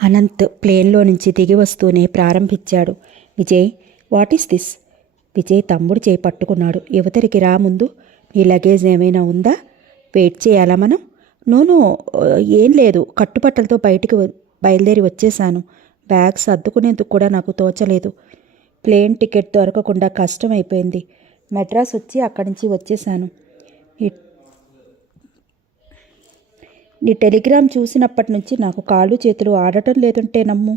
అనంత్ ప్లేన్లో నుంచి దిగి వస్తూనే ప్రారంభించాడు. Vijay, what is this? Vijay తమ్ముడు చేయి పట్టుకున్నాడు. యువతరికి రా ముందు. నీ లగేజ్ ఏమైనా ఉందా? వెయిట్ చేయాలా మనం? నోనో, ఏం లేదు. కట్టుబట్టలతో బయటికి బయలుదేరి వచ్చేశాను. బ్యాగ్స్ సర్దుకునేందుకు కూడా నాకు తోచలేదు. ప్లేన్ టికెట్ దొరకకుండా కష్టమైపోయింది. మెడ్రాస్ వచ్చి అక్కడి నుంచి వచ్చేశాను. నీ టెలిగ్రామ్ చూసినప్పటి నుంచి నాకు కాళ్ళు చేతులు ఆడటం లేదంటే నమ్ము.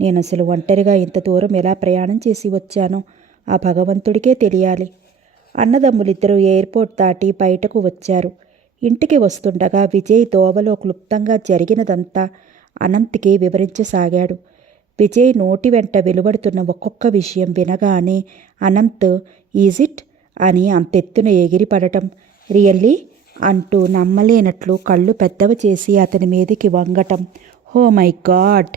నేను అసలు ఒంటరిగా ఇంత దూరం ఎలా ప్రయాణం చేసి వచ్చానో ఆ భగవంతుడికే తెలియాలి. అన్నదమ్ములిద్దరూ ఎయిర్పోర్ట్ దాటి బయటకు వచ్చారు. ఇంటికి వస్తుండగా విజయ్ దోవలో క్లుప్తంగా జరిగినదంతా అనంత్కి వివరించసాగాడు. విజయ్ నోటి వెంట వెలువడుతున్న ఒక్కొక్క విషయం వినగానే అనంత్ ఈజ్ ఇట్ అని అంతెత్తున ఎగిరిపడటం, రియల్లీ అంటూ నమ్మలేనట్లు కళ్ళు పెద్దవి చేసి అతని మీదికి వంగటం, హో మై గాడ్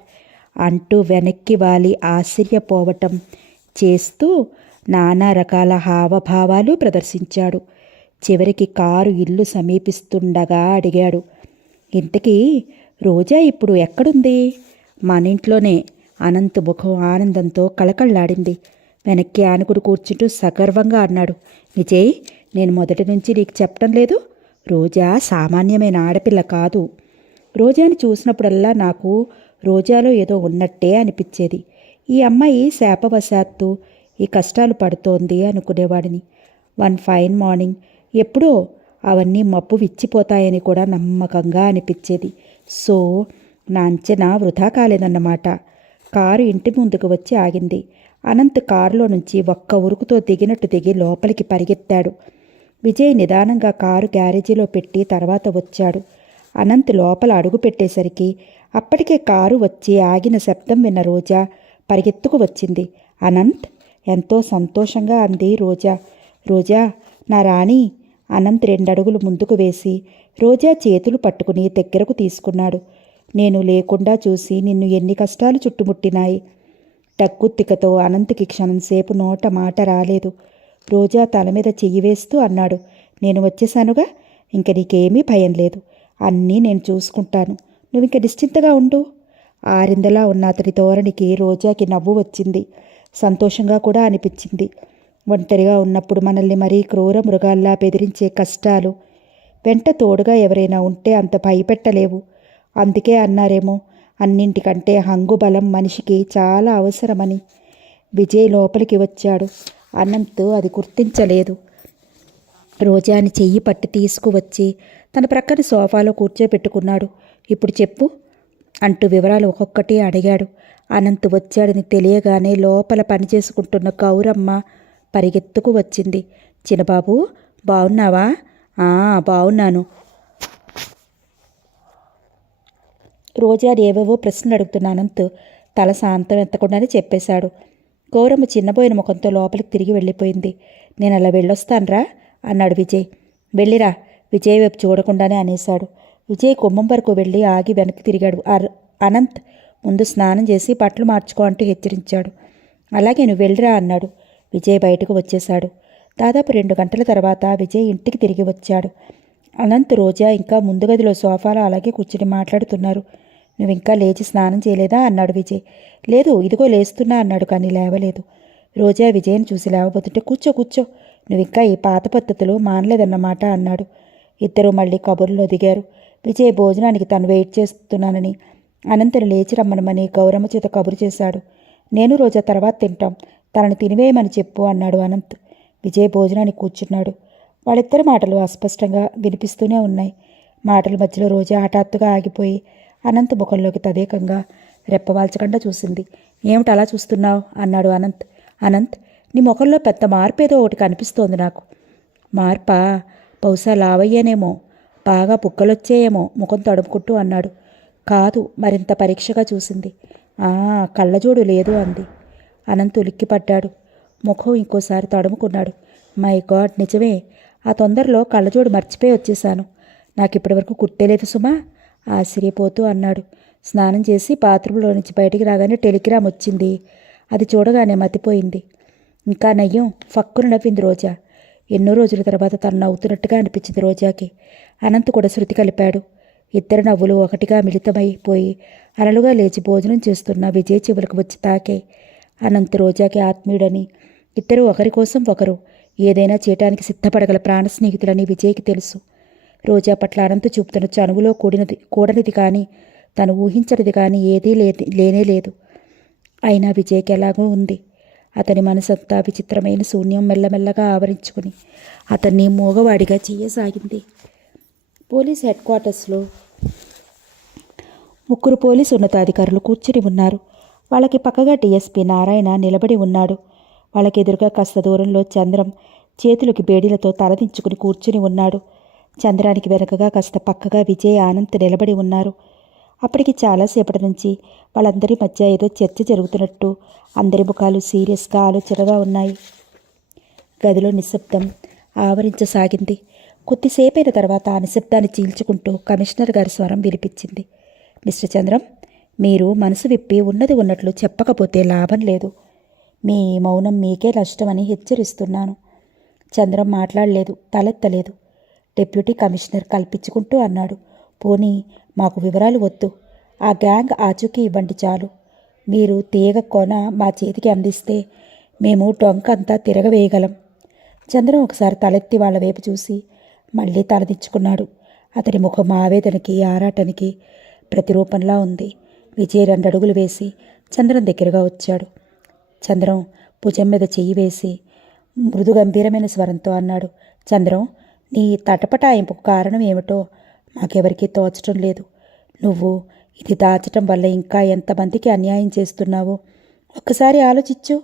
అంటూ వెనక్కి వాలి ఆశ్చర్యపోవటం చేస్తూ నానా రకాల హావభావాలు ప్రదర్శించాడు. చివరికి కారు ఇల్లు సమీపిస్తుండగా అడిగాడు, ఇంతకీ రోజా ఇప్పుడు ఎక్కడుంది? మన ఇంట్లోనే. అనంత్ ముఖం ఆనందంతో కళకళ్ళాడింది. వెనక్కి ఆనుకుడు కూర్చుంటూ సగర్వంగా అన్నాడు, విజయ్, నేను మొదటి నుంచి నీకు చెప్పటం లేదు? రోజా సామాన్యమైన ఆడపిల్ల కాదు. రోజాని చూసినప్పుడల్లా నాకు రోజాలో ఏదో ఉన్నట్టే అనిపించేది. ఈ అమ్మాయి శాపవశాత్తు ఈ కష్టాలు పడుతోంది అనుకునేవాడిని. వన్ ఫైన్ మార్నింగ్ ఎప్పుడో అవన్నీ మబ్బు విచ్చిపోతాయని కూడా నమ్మకంగా అనిపించేది. సో నా అంచనా వృధా కాలేదన్నమాట. కారు ఇంటి ముందుకు వచ్చి ఆగింది. అనంత్ కారులో నుంచి ఒక్క ఉరుకుతో దిగినట్టు దిగి లోపలికి పరిగెత్తాడు. విజయ్ నిదానంగా కారు గ్యారేజీలో పెట్టి తర్వాత వచ్చాడు. అనంత్ లోపల అడుగు పెట్టేసరికి అప్పటికే కారు వచ్చి ఆగిన శబ్దం విన్న రోజా పరిగెత్తుకు వచ్చింది. అనంత్, ఎంతో సంతోషంగా అంది రోజా. రోజా, నా రాణి. అనంత్ 2 అడుగులు ముందుకు వేసి రోజా చేతులు పట్టుకుని దగ్గరకు తీసుకున్నాడు. నేను లేకుండా చూసి నిన్ను ఎన్ని కష్టాలు చుట్టుముట్టినాయి. టక్కుత్తికతో అనంత్కి క్షణంసేపు నోట మాట రాలేదు. రోజా తల మీద చెయ్యి వేస్తూ అన్నాడు, నేను వచ్చేశానుగా, ఇంక నీకేమీ భయం లేదు. అన్నీ నేను చూసుకుంటాను. నువ్వింక నిశ్చింతగా ఉండు. ఆరిందలా ఉన్న అతడి ధోరణికి రోజాకి నవ్వు వచ్చింది. సంతోషంగా కూడా అనిపించింది. ఒంటరిగా ఉన్నప్పుడు మనల్ని మరీ క్రూర మృగాల్లా బెదిరించే కష్టాలు వెంట తోడుగా ఎవరైనా ఉంటే అంత భయపెట్టలేవు. అందుకే అన్నారేమో, అన్నింటికంటే హంగుబలం మనిషికి చాలా అవసరమని. విజయ్ లోపలికి వచ్చాడు. అనంత్ అది గుర్తించలేదు. రోజాని చెయ్యి పట్టి తీసుకువచ్చి తన ప్రక్కన సోఫాలో కూర్చోబెట్టుకున్నాడు. ఇప్పుడు చెప్పు అంటూ వివరాలు ఒక్కొక్కటి అడిగాడు. అనంత్ వచ్చాడని తెలియగానే లోపల పనిచేసుకుంటున్న గౌరమ్మ పరిగెత్తుకు వచ్చింది. చిన్నబాబు, బాగున్నావా? బాగున్నాను. రోజాని ఏవేవో ప్రశ్నలు అడుగుతున్న అనంత్ తల శాంతం ఎత్తకుండానే చెప్పేశాడు. గౌరమ్మ చిన్నబోయిన ముఖంతో లోపలికి తిరిగి వెళ్ళిపోయింది. నేను అలా వెళ్ళొస్తాన్రా అన్నాడు విజయ్. వెళ్ళిరా, విజయ్ వైపు చూడకుండానే అనేశాడు. విజయ్ గుమ్మం వరకు వెళ్ళి ఆగి వెనక్కి తిరిగాడు. అనంత్, ముందు స్నానం చేసి బట్టలు మార్చుకో అంటూ హెచ్చరించాడు. అలాగే నువ్వు వెళ్ళిరా అన్నాడు. విజయ్ బయటకు వచ్చేశాడు. దాదాపు 2 గంటల తర్వాత విజయ్ ఇంటికి తిరిగి వచ్చాడు. అనంత్, రోజా ఇంకా ముందు గదిలో సోఫాలో అలాగే కూర్చుని మాట్లాడుతున్నారు. నువ్వు ఇంకా లేచి స్నానం చేయలేదా అన్నాడు విజయ్. లేదు, ఇదిగో లేస్తున్నా అన్నాడు, కానీ లేవలేదు. రోజా విజయ్ని చూసి లేవబోతుంటే కూర్చో కూర్చో, నువ్వు ఇంకా ఈ పాత పద్ధతులు మానలేదన్నమాట అన్నాడు. ఇద్దరూ మళ్ళీ కబుర్లో దిగారు. విజయ్ భోజనానికి తను వెయిట్ చేస్తున్నానని, అనంతను లేచి రమ్మనమని గౌరమ్మ చేత కబురు చేశాడు. నేను రోజా తర్వాత తింటాం, తనని తినివేయమని చెప్పు అన్నాడు అనంత్. విజయ్ భోజనానికి కూర్చున్నాడు. వాళ్ళిద్దరి మాటలు అస్పష్టంగా వినిపిస్తూనే ఉన్నాయి. మాటల మధ్యలో రోజా హఠాత్తుగా ఆగిపోయి అనంత్ ముఖంలోకి తదేకంగా రెప్పవాల్చకుండా చూసింది. ఏమిటి అలా చూస్తున్నావు అన్నాడు అనంత్. అనంత్, నీ ముఖంలో పెద్ద మార్పు ఏదో ఒకటి కనిపిస్తోంది నాకు. మార్పా? బహుశా లావయ్యానేమో, బాగా పుక్కలొచ్చాయేమో ముఖం తడుముకుంటూ అన్నాడు. కాదు, మరింత పరీక్షగా చూసింది. కళ్ళజోడు లేదు అంది. అనంత్ ఉలిక్కిపడ్డాడు. ముఖం ఇంకోసారి తడుముకున్నాడు. మై గాడ్, నిజమే, ఆ తొందరలో కళ్ళజోడు మర్చిపోయి వచ్చేశాను. నాకు ఇప్పటివరకు కుట్టేలేదు సుమా ఆశ్చర్యపోతూ అన్నాడు. స్నానం చేసి బాత్రూంలో నుంచి బయటికి రాగానే టెలిగ్రామ్ వచ్చింది. అది చూడగానే మతిపోయింది. ఇంకా నయ్యం, ఫక్కున నవ్వింది రోజా. ఎన్నో రోజుల తర్వాత తను నవ్వుతున్నట్టుగా అనిపించింది రోజాకి. అనంత్ కూడా శృతి కలిపాడు. ఇద్దరు నవ్వులు ఒకటిగా మిళితమైపోయి అలలుగా లేచి భోజనం చేస్తున్న విజయ్ చెవులకు వచ్చి తాకాయి. అనంత్ రోజాకి ఆత్మీయుడని, ఇద్దరూ ఒకరి కోసం ఒకరు ఏదైనా చేయటానికి సిద్ధపడగల ప్రాణ స్నేహితులని విజయ్కి తెలుసు. రోజా పట్ల అనంత్ చూపుతున్న చనువులో కూడనిది కానీ, తను ఊహించనిది కానీ ఏదీ లేనే లేదు. అయినా విజయ్కి ఎలాగో ఉంది. అతని మనసంతా విచిత్రమైన శూన్యం మెల్లమెల్లగా ఆవరించుకుని అతన్ని మూగవాడిగా చేయసాగింది. పోలీస్ హెడ్ క్వార్టర్స్లో 3 పోలీసు ఉన్నతాధికారులు కూర్చుని ఉన్నారు. వాళ్ళకి పక్కగా డిఎస్పీ నారాయణ నిలబడి ఉన్నాడు. వాళ్ళకెదురుగా కాస్త దూరంలో చంద్రం చేతులకి బేడీలతో తలదించుకుని కూర్చుని ఉన్నాడు. చంద్రానికి వెనకగా కాస్త పక్కగా విజయ్, ఆనంద్ నిలబడి ఉన్నారు. అప్పటికి చాలాసేపటి నుంచి వాళ్ళందరి మధ్య ఏదో చర్చ జరుగుతున్నట్టు అందరి ముఖాలు సీరియస్గా ఆలోచనగా ఉన్నాయి. గదిలో నిశ్శబ్దం ఆవరించసాగింది. కొద్దిసేపైన తర్వాత ఆ నిశ్శబ్దాన్ని చీల్చుకుంటూ కమిషనర్ గారి స్వరం వినిపించింది. మిస్టర్ చంద్రం, మీరు మనసు విప్పి ఉన్నది ఉన్నట్లు చెప్పకపోతే లాభం లేదు. మీ మౌనం మీకే నష్టమని హెచ్చరిస్తున్నాను. చంద్రం మాట్లాడలేదు, తలెత్తలేదు. డిప్యూటీ కమిషనర్ కల్పించుకుంటూ అన్నాడు, పోనీ మాకు వివరాలు వద్దు. ఆ గ్యాంగ్ ఆచూకీ ఇవ్వండి చాలు. మీరు తీగ కొన మా చేతికి అందిస్తే మేము డొంకంతా తిరగవేయగలం. చంద్రం ఒకసారి తలెత్తి వాళ్ళ వైపు చూసి మళ్ళీ తలదించుకున్నాడు. అతని ముఖం ఆవేదనకి, ఆరాటానికి ప్రతిరూపంలా ఉంది. విజయ్ 2 అడుగులు వేసి చంద్రం దగ్గరగా వచ్చాడు. చంద్రం భుజం మీద చెయ్యి వేసి మృదు గంభీరమైన స్వరంతో అన్నాడు, చంద్రం, నీ తటపటాయింపుకు కారణం ఏమిటో మాకెవరికీ తోచటం లేదు. నువ్వు ఇది దాచటం వల్ల ఇంకా ఎంతమందికి అన్యాయం చేస్తున్నావో ఒక్కసారి ఆలోచించు.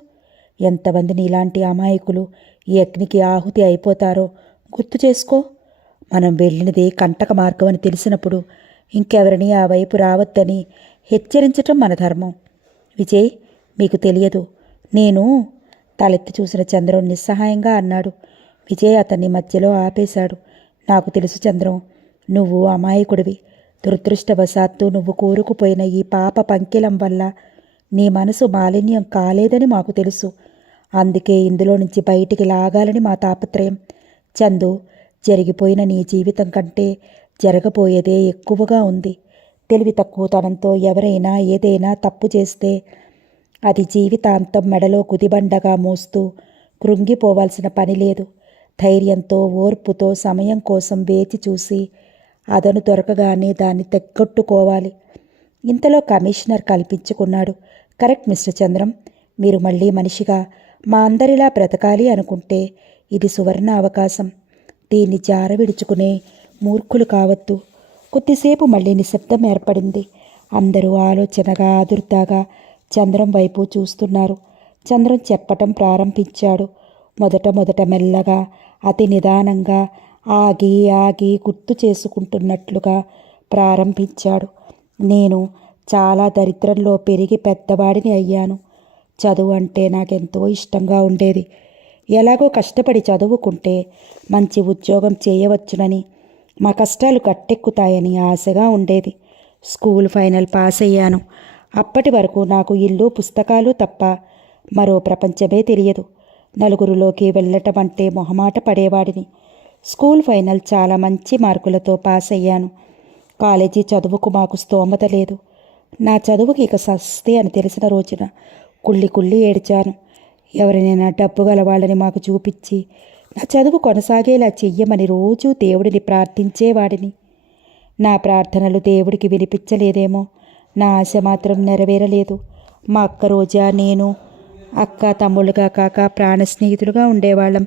ఎంతమంది నీలాంటి అమాయకులు ఈ అగ్నికి ఆహుతి అయిపోతారో గుర్తు చేసుకో. మనం వెళ్ళినది కంటక మార్గం అని తెలిసినప్పుడు ఇంకెవరిని ఆ వైపు రావద్దని హెచ్చరించటం మన ధర్మం. విజయ్, మీకు తెలియదు, నేను తలెత్తి చూసిన చంద్రం నిస్సహాయంగా అన్నాడు. విజయ్ అతన్ని మధ్యలో ఆపేశాడు. నాకు తెలుసు చంద్రం, నువ్వు అమాయకుడివి. దురదృష్టవశాత్తు నువ్వు కూరుకుపోయిన ఈ పాప పంకిలం వల్ల నీ మనసు మాలిన్యం కాలేదని మాకు తెలుసు. అందుకే ఇందులో నుంచి బయటికి లాగాలని మా తాపత్రయం. చందు, జరిగిపోయిన నీ జీవితం కంటే జరగబోయేదే ఎక్కువగా ఉంది. తెలివి తక్కువతనంతో ఎవరైనా ఏదైనా తప్పు చేస్తే అది జీవితాంతం మెడలో కుదిబండగా మోస్తూ కృంగిపోవాల్సిన పని లేదు. ధైర్యంతో, ఓర్పుతో సమయం కోసం వేచి చూసి అదను దొరకగానే దాన్ని తెగ్గొట్టుకోవాలి. ఇంతలో కమిషనర్ కల్పించుకున్నాడు. కరెక్ట్ మిస్టర్ చంద్రం, మీరు మళ్ళీ మనిషిగా మా అందరిలా బ్రతకాలి అనుకుంటే ఇది సువర్ణ అవకాశం. దీన్ని జారవిడుచుకునే మూర్ఖులు కావద్దు. కొద్దిసేపు మళ్ళీ నిశ్శబ్దం ఏర్పడింది. అందరూ ఆలోచనగా, ఆదుర్దాగా చంద్రం వైపు చూస్తున్నారు. చంద్రం చెప్పటం ప్రారంభించాడు. మొదట మెల్లగా, అతి నిదానంగా, ఆగి ఆగి గుర్తు చేసుకుంటున్నట్లుగా ప్రారంభించాడు. నేను చాలా దరిద్రంలో పెరిగి పెద్దవాడిని అయ్యాను. చదువు అంటే నాకెంతో ఇష్టంగా ఉండేది. ఎలాగో కష్టపడి చదువుకుంటే మంచి ఉద్యోగం చేయవచ్చునని, మా కష్టాలు గట్టెక్కుతాయని ఆశగా ఉండేది. స్కూల్ ఫైనల్ పాస్ అయ్యాను. అప్పటి వరకు నాకు ఇల్లు, పుస్తకాలు తప్ప మరో ప్రపంచమే తెలియదు. నలుగురిలోకి వెళ్ళటం అంటే మొహమాట పడేవాడిని. స్కూల్ ఫైనల్ చాలా మంచి మార్కులతో పాస్ అయ్యాను. కాలేజీ చదువుకు మాకు స్తోమత లేదు. నా చదువుకి ఇక సస్తే అని తెలిసిన రోజున కుళ్ళి ఏడ్చాను. ఎవరినైనా డబ్బు గలవాళ్ళని మాకు చూపించి నా చదువు కొనసాగేలా చెయ్యమని రోజూ దేవుడిని ప్రార్థించేవాడిని. నా ప్రార్థనలు దేవుడికి వినిపించలేదేమో, నా ఆశ మాత్రం నెరవేరలేదు. మా అక్క రోజా, నేను అక్క తమ్ముళ్ళుగా కాక ప్రాణ స్నేహితులుగా ఉండేవాళ్ళం.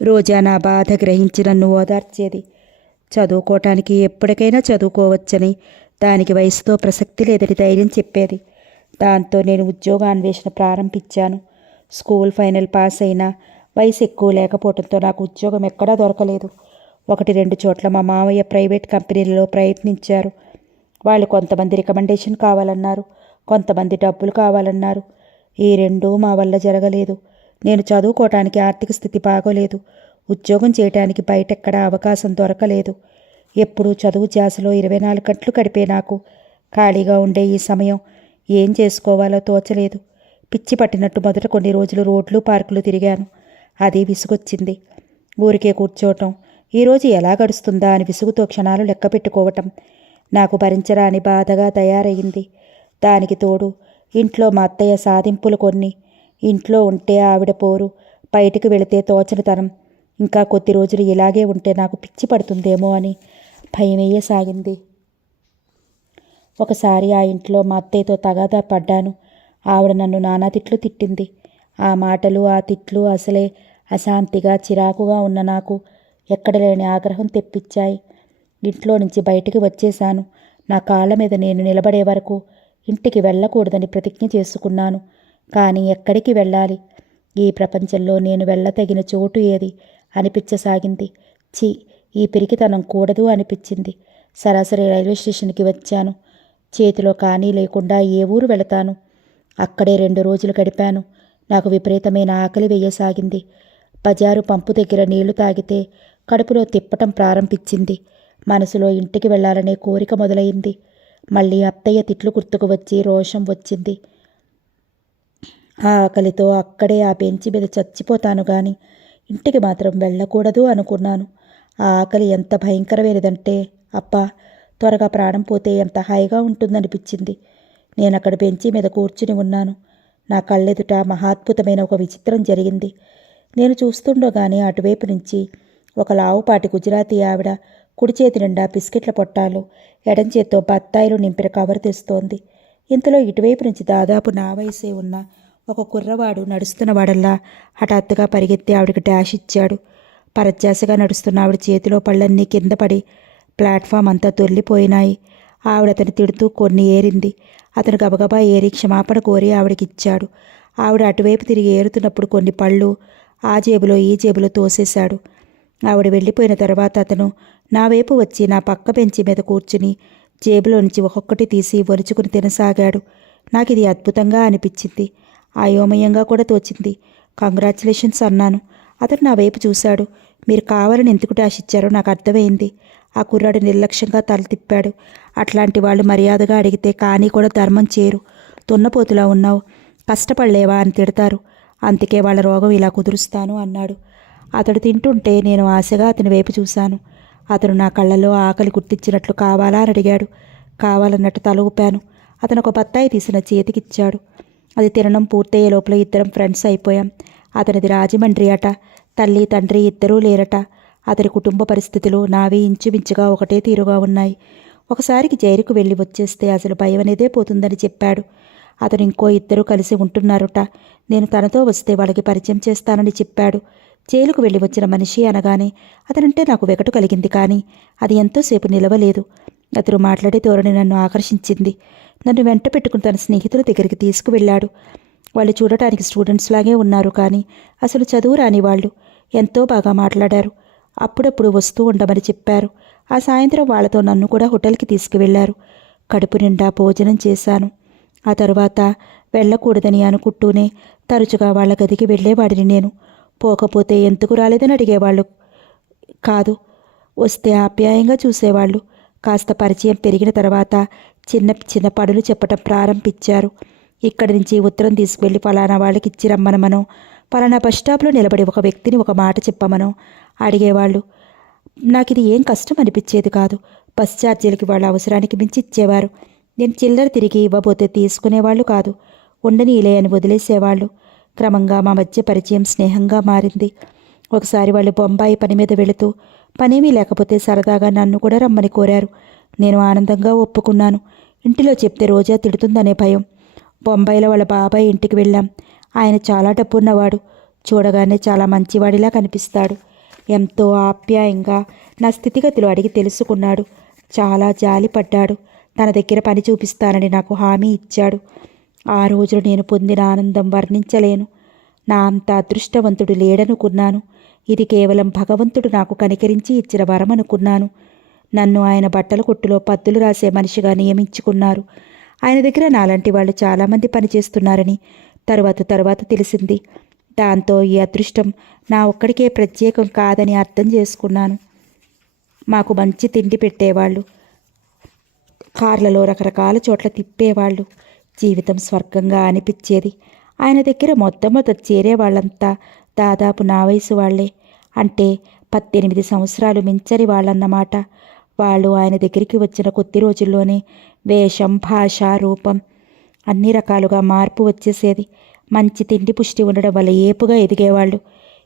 రోజా నా బాధ గ్రహించి నన్ను ఓదార్చేది. చదువుకోవటానికి ఎప్పటికైనా చదువుకోవచ్చని, దానికి వయసుతో ప్రసక్తి లేదని ధైర్యం చెప్పేది. దాంతో నేను ఉద్యోగాన్వేషణ ప్రారంభించాను. స్కూల్ ఫైనల్ పాస్ అయినా వయసు ఎక్కువ లేకపోవడంతో నాకు ఉద్యోగం ఎక్కడా దొరకలేదు. 1-2 చోట్ల మా మామయ్య ప్రైవేట్ కంపెనీలలో ప్రయత్నించారు. వాళ్ళు కొంతమంది రికమెండేషన్ కావాలన్నారు, కొంతమంది డబ్బులు కావాలన్నారు. ఈ రెండూ మా వల్ల జరగలేదు. నేను చదువుకోవటానికి ఆర్థిక స్థితి బాగోలేదు. ఉద్యోగం చేయటానికి బయటెక్కడా అవకాశం దొరకలేదు. ఎప్పుడూ చదువు ధ్యాసలో 24 గంటలు గడిపే నాకు ఖాళీగా ఉండే ఈ సమయం ఏం చేసుకోవాలో తోచలేదు. పిచ్చి పట్టినట్టు మొదట కొన్ని రోజులు రోడ్లు, పార్కులు తిరిగాను. అది విసుగొచ్చింది. ఊరికే కూర్చోవటం, ఈరోజు ఎలా గడుస్తుందా అని విసుగుతో క్షణాలు లెక్క పెట్టుకోవటం. నాకు భరించరాని బాధగా తయారయింది. దానికి తోడు ఇంట్లో మా అత్తయ్య సాధింపులు కొన్ని. ఇంట్లో ఉంటే ఆవిడ పోరు, బయటికి వెళితే తోచనితనం. ఇంకా కొద్ది రోజులు ఇలాగే ఉంటే నాకు పిచ్చి పడుతుందేమో అని భయమేయసాగింది. ఒకసారి ఆ ఇంట్లో మా అత్తయ్యతో తగాదా పడ్డాను. ఆవిడ నన్ను నానా తిట్లు తిట్టింది. ఆ మాటలు, ఆ తిట్లు అసలే అశాంతిగా, చిరాకుగా ఉన్న నాకు ఎక్కడలేని ఆగ్రహం తెప్పించాయి. ఇంట్లో నుంచి బయటికి వచ్చేశాను. నా కాళ్ళ మీద నేను నిలబడే వరకు ఇంటికి వెళ్ళకూడదని ప్రతిజ్ఞ చేసుకున్నాను. కానీ ఎక్కడికి వెళ్ళాలి? ఈ ప్రపంచంలో నేను వెళ్ళతగిన చోటు ఏది అనిపించసాగింది. ఛీ, ఈ పిరికితనం కూడదు అనిపించింది. సరాసరి రైల్వే స్టేషన్కి వచ్చాను. చేతిలో కానీ లేకుండా ఏ ఊరు వెళతాను? అక్కడే 2 రోజులు గడిపాను. నాకు విపరీతమైన ఆకలి వేయసాగింది. బజారు పంపు దగ్గర నీళ్లు తాగితే కడుపులో తిప్పటం ప్రారంభించింది. మనసులో ఇంటికి వెళ్ళాలనే కోరిక మొదలైంది. మళ్ళీ అత్తయ్య తిట్లు గుర్తుకు వచ్చి రోషం వచ్చింది. ఆ ఆకలితో అక్కడే ఆ బెంచి మీద చచ్చిపోతాను కానీ ఇంటికి మాత్రం వెళ్ళకూడదు అనుకున్నాను. ఆ ఆకలి ఎంత భయంకరమైనదంటే, అబ్బా, త్వరగా ప్రాణం పోతే ఎంత హాయిగా ఉంటుందనిపించింది. నేను అక్కడ బెంచి మీద కూర్చుని ఉన్నాను. నా కళ్ళెదుట మహాద్భుతమైన ఒక విచిత్రం జరిగింది. నేను చూస్తుండగానే అటువైపు నుంచి ఒక లావుపాటి గుజరాతీ ఆవిడ కుడి చేతి నిండా బిస్కెట్ల పొట్టాలు, ఎడం చేత్తో బత్తాయిలు నింపిన కవర్ తెస్తోంది. ఇంతలో ఇటువైపు నుంచి దాదాపు నా వయసే ఉన్న ఒక కుర్రవాడు నడుస్తున్నవాడల్లా హఠాత్తుగా పరిగెత్తి ఆవిడకి డాష్ ఇచ్చాడు. పరధ్యాసగా నడుస్తున్న ఆవిడ చేతిలో పళ్ళన్నీ కింద పడి ప్లాట్ఫామ్ అంతా దొర్లిపోయినాయి. ఆవిడ అతని తిడుతూ కొన్ని ఏరింది. అతను గబగబా ఏరి క్షమాపణ కోరి ఆవిడకిచ్చాడు. ఆవిడ అటువైపు తిరిగి ఏరుతున్నప్పుడు కొన్ని పళ్ళు ఆ జేబులో ఈ జేబులో తోసేశాడు. ఆవిడ వెళ్ళిపోయిన తర్వాత అతను నా వైపు వచ్చి నా పక్క బెంచి మీద కూర్చుని జేబులో నుంచి ఒక్కొక్కటి తీసి ఒలుచుకుని తినసాగాడు. నాకు ఇది అద్భుతంగా అనిపించింది. అయోమయంగా కూడా తోచింది. కంగ్రాచులేషన్స్ అన్నాను. అతను నా వైపు చూశాడు. మీరు కావాలని ఎందుకు డాష్ ఇచ్చారో నాకు అర్థమైంది. ఆ కుర్రాడు నిర్లక్ష్యంగా తల తిప్పాడు. అట్లాంటి వాళ్ళు మర్యాదగా అడిగితే కానీ కూడా ధర్మం చేరు. దున్నపోతులా ఉన్నావు, కష్టపడలేవా అని తిడతారు. అందుకే వాళ్ళ రోగం ఇలా కుదురుస్తాను అన్నాడు. అతడు తింటుంటే నేను ఆశగా అతని వైపు చూశాను. అతను నా కళ్ళలో ఆకలి గుర్తించినట్లు కావాలా అని అడిగాడు. కావాలన్నట్టు తల ఊపాను. అతను ఒక బత్తాయి తీసిన చేతికిచ్చాడు. అది తినడం పూర్తయ్యే లోపల ఇద్దరం ఫ్రెండ్స్ అయిపోయాం. అతనిది రాజమండ్రి అట. తల్లి తండ్రి ఇద్దరూ లేరట. అతని కుటుంబ పరిస్థితులు నావి ఇంచుమించుగా ఒకటే తీరుగా ఉన్నాయి. ఒకసారికి జైలుకు వెళ్ళి వచ్చేస్తే అసలు భయం అనేదే పోతుందని చెప్పాడు. అతను ఇంకో ఇద్దరు కలిసి ఉంటున్నారట. నేను తనతో వస్తే వాళ్ళకి పరిచయం చేస్తానని చెప్పాడు. జైలుకు వెళ్ళి వచ్చిన మనిషి అనగానే అతనంటే నాకు వెగటు కలిగింది. కానీ అది ఎంతోసేపు నిలవలేదు. అతను మాట్లాడే ధోరణి నన్ను ఆకర్షించింది. నన్ను వెంట పెట్టుకుని తన స్నేహితుల దగ్గరికి తీసుకువెళ్ళాడు. వాళ్ళు చూడటానికి స్టూడెంట్స్ లాగే ఉన్నారు, కానీ అసలు చదువు రాని వాళ్ళు. ఎంతో బాగా మాట్లాడారు. అప్పుడప్పుడు వస్తూ ఉండమని చెప్పారు. ఆ సాయంత్రం వాళ్ళతో నన్ను కూడా హోటల్కి తీసుకువెళ్లారు. కడుపు నిండా భోజనం చేశాను. ఆ తరువాత వెళ్ళకూడదని అనుకుంటూనే తరచుగా వాళ్ళ గదికి వెళ్ళేవాడిని నేను. పోకపోతే ఎందుకు రాలేదని అడిగేవాళ్ళు కాదు. వస్తే ఆప్యాయంగా చూసేవాళ్ళు. కాస్త పరిచయం పెరిగిన తర్వాత చిన్న చిన్న పనులు చెప్పటం ప్రారంభించారు. ఇక్కడి నుంచి ఉత్తరం తీసుకువెళ్ళి ఫలానా వాళ్ళకి ఇచ్చి రమ్మనమనో, ఫలానా బస్ స్టాప్లో నిలబడి ఒక వ్యక్తిని ఒక మాట చెప్పమనో అడిగేవాళ్ళు. నాకు ఇది ఏం కష్టం అనిపించేది కాదు. బస్ ఛార్జీలకి వాళ్ళ అవసరానికి మించి ఇచ్చేవారు. నేను చిల్లర తిరిగి ఇవ్వబోతే తీసుకునేవాళ్ళు కాదు. ఉండనీలే అని వదిలేసేవాళ్ళు. క్రమంగా మా మధ్య పరిచయం స్నేహంగా మారింది. ఒకసారి వాళ్ళు బొంబాయి పని మీద వెళుతూ పనేమీ లేకపోతే సరదాగా నన్ను కూడా రమ్మని కోరారు. నేను ఆనందంగా ఒప్పుకున్నాను. ఇంటిలో చెప్తే రోజా తిడుతుందనే భయం. బొంబాయిలో వాళ్ళ బాబాయ్ ఇంటికి వెళ్ళాం. ఆయన చాలా డబ్బున్నవాడు. చూడగానే చాలా మంచివాడిలా కనిపిస్తాడు. ఎంతో ఆప్యాయంగా నా స్థితిగతులు అడిగి తెలుసుకున్నాడు. చాలా జాలిపడ్డాడు. తన దగ్గర పని చూపిస్తానని నాకు హామీ ఇచ్చాడు. ఆ రోజులు నేను పొందిన ఆనందం వర్ణించలేను. నా అంత అదృష్టవంతుడు లేడనుకున్నాను. ఇది కేవలం భగవంతుడు నాకు కనికరించి ఇచ్చిన వరం అనుకున్నాను. నన్ను ఆయన బట్టల కొట్టులో పద్దులు రాసే మనిషిగా నియమించుకున్నారు. ఆయన దగ్గర నాలాంటి వాళ్ళు చాలామంది పనిచేస్తున్నారని తరువాత తెలిసింది. దాంతో ఈ అదృష్టం నా ఒక్కడికే ప్రత్యేకం కాదని అర్థం చేసుకున్నాను. మాకు మంచి తిండి పెట్టేవాళ్ళు. కార్లలో రకరకాల చోట్ల తిప్పేవాళ్ళు. జీవితం స్వర్గంగా అనిపించేది. ఆయన దగ్గర మొట్టమొదట చేరే వాళ్ళంతా దాదాపు నా వయసు వాళ్లే. అంటే 18 సంవత్సరాలు మించని వాళ్ళన్నమాట. వాళ్ళు ఆయన దగ్గరికి వచ్చిన కొద్ది రోజుల్లోనే వేషం, భాష, రూపం అన్ని రకాలుగా మార్పు వచ్చేసేది. మంచి తిండి పుష్టి ఉండడం వల్ల ఏపుగా ఎదిగేవాళ్ళు.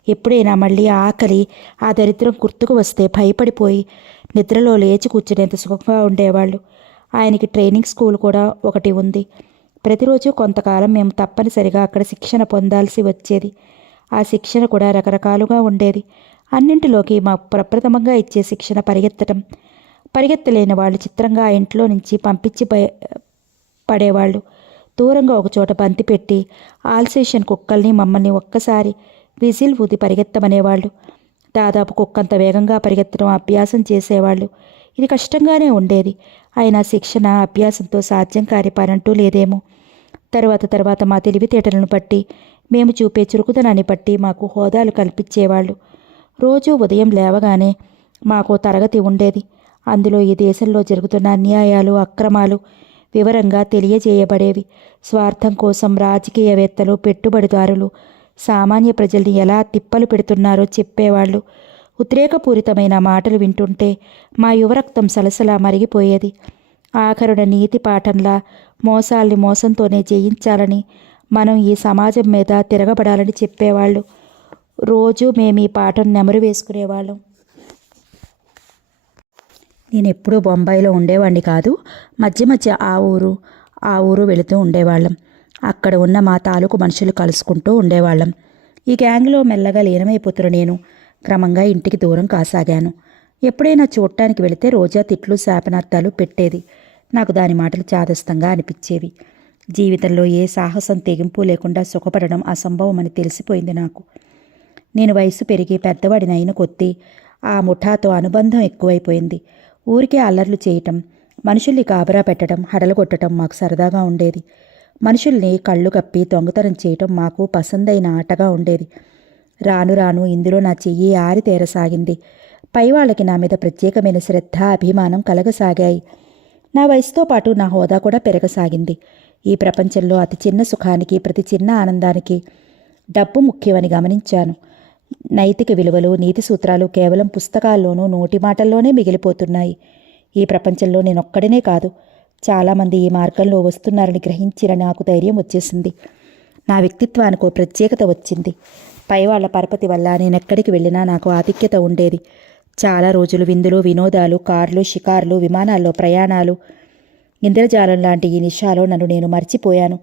ఎప్పుడైనా మళ్ళీ ఆకలి, ఆ దరిద్రం గుర్తుకు వస్తే భయపడిపోయి నిద్రలో లేచి కూర్చునేంత సుఖంగా ఉండేవాళ్ళు. ఆయనకి ట్రైనింగ్ స్కూల్ కూడా ఒకటి ఉంది. ప్రతిరోజు కొంతకాలం మేము తప్పనిసరిగా అక్కడ శిక్షణ పొందాల్సి వచ్చేది. ఆ శిక్షణ కూడా రకరకాలుగా ఉండేది. అన్నింటిలోకి మా ప్రప్రథమంగా ఇచ్చే శిక్షణ పరిగెత్తడం. పరిగెత్తలేని వాళ్ళు చిత్రంగా ఆ ఇంట్లో నుంచి పంపించి పడేవాళ్ళు. దూరంగా ఒకచోట బంతి పెట్టి ఆల్సేషన్ కుక్కల్ని మమ్మల్ని ఒక్కసారి విజిల్ ఊది పరిగెత్తమనేవాళ్ళు. దాదాపు కుక్కంత వేగంగా పరిగెత్తడం అభ్యాసం చేసేవాళ్ళు. ఇది కష్టంగానే ఉండేది. అయినా శిక్షణ అభ్యాసంతో సాధ్యం కాని పనంటూ లేదేమో. తర్వాత మా తెలివితేటలను బట్టి, మేము చూపే చురుకుదనాన్ని బట్టి మాకు హోదాలు కల్పించేవాళ్ళు. రోజూ ఉదయం లేవగానే మాకు తరగతి ఉండేది. అందులో ఈ దేశంలో జరుగుతున్న అన్యాయాలు, అక్రమాలు వివరంగా తెలియజేయబడేవి. స్వార్థం కోసం రాజకీయవేత్తలు, పెట్టుబడిదారులు సామాన్య ప్రజల్ని ఎలా తిప్పలు పెడుతున్నారో చెప్పేవాళ్ళు. ఉద్రేకపూరితమైన మాటలు వింటుంటే మా యువరక్తం సలసలా మరిగిపోయేది. ఆఖరున నీతి పాఠంలా మోసాల్ని మోసంతోనే జయించాలని, మనం ఈ సమాజం మీద తిరగబడాలని చెప్పేవాళ్ళు. రోజు మేము ఈ పాఠం నెమరు వేసుకునేవాళ్ళం. నేను ఎప్పుడూ బొంబాయిలో ఉండేవాడిని కాదు. మధ్య మధ్య ఆ ఊరు వెళుతూ ఉండేవాళ్ళం. అక్కడ ఉన్న మా తాలూకు మనుషులు కలుసుకుంటూ ఉండేవాళ్ళం. ఈ గ్యాంగ్లో మెల్లగా లీనమైపోతున్న నేను క్రమంగా ఇంటికి దూరం కాసాగాను. ఎప్పుడైనా చూడటానికి వెళితే రోజా తిట్లు, శాపనార్థాలు పెట్టేది. నాకు దాని మాటలు చాదస్తంగా అనిపించేవి. జీవితంలో ఏ సాహసం, తెగింపు లేకుండా సుఖపడడం అసంభవం అని తెలిసిపోయింది నాకు. నేను వయసు పెరిగి పెద్దవాడిని అయిన కొద్దీ ఆ ముఠాతో అనుబంధం ఎక్కువైపోయింది. ఊరికే అల్లర్లు చేయటం, మనుషుల్ని కాబరా పెట్టడం, హడలగొట్టడం మాకు సరదాగా ఉండేది. మనుషుల్ని కళ్ళు కప్పి దొంగతనం చేయటం మాకు పసందైన ఆటగా ఉండేది. రాను రాను ఇందులో నా చెయ్యి ఆరితేరసాగింది. పైవాళ్ళకి నా మీద ప్రత్యేకమైన శ్రద్ధ, అభిమానం కలగసాగాయి. నా వయసుతో పాటు నా హోదా కూడా పెరగసాగింది. ఈ ప్రపంచంలో అతి చిన్న సుఖానికి, ప్రతి చిన్న ఆనందానికి డబ్బు ముఖ్యమని గమనించాను. నైతిక విలువలు, నీతి సూత్రాలు కేవలం పుస్తకాల్లోనూ, నోటి మాటల్లోనే మిగిలిపోతున్నాయి. ఈ ప్రపంచంలో నేనొక్కడనే కాదు, చాలామంది ఈ మార్గంలో వస్తున్నారని గ్రహించిన నాకు ధైర్యం వచ్చేసింది. నా వ్యక్తిత్వానికి ఓ ప్రత్యేకత వచ్చింది. పైవాళ్ల పరపతి వల్ల నేనెక్కడికి వెళ్ళినా నాకు ఆధిక్యత ఉండేది. చాలా రోజులు విందులు, వినోదాలు, కార్లు, షికార్లు, విమానాల్లో ప్రయాణాలు, ఇంద్రజాలం లాంటి ఈ నిషాలో నన్ను నేను మర్చిపోయాను.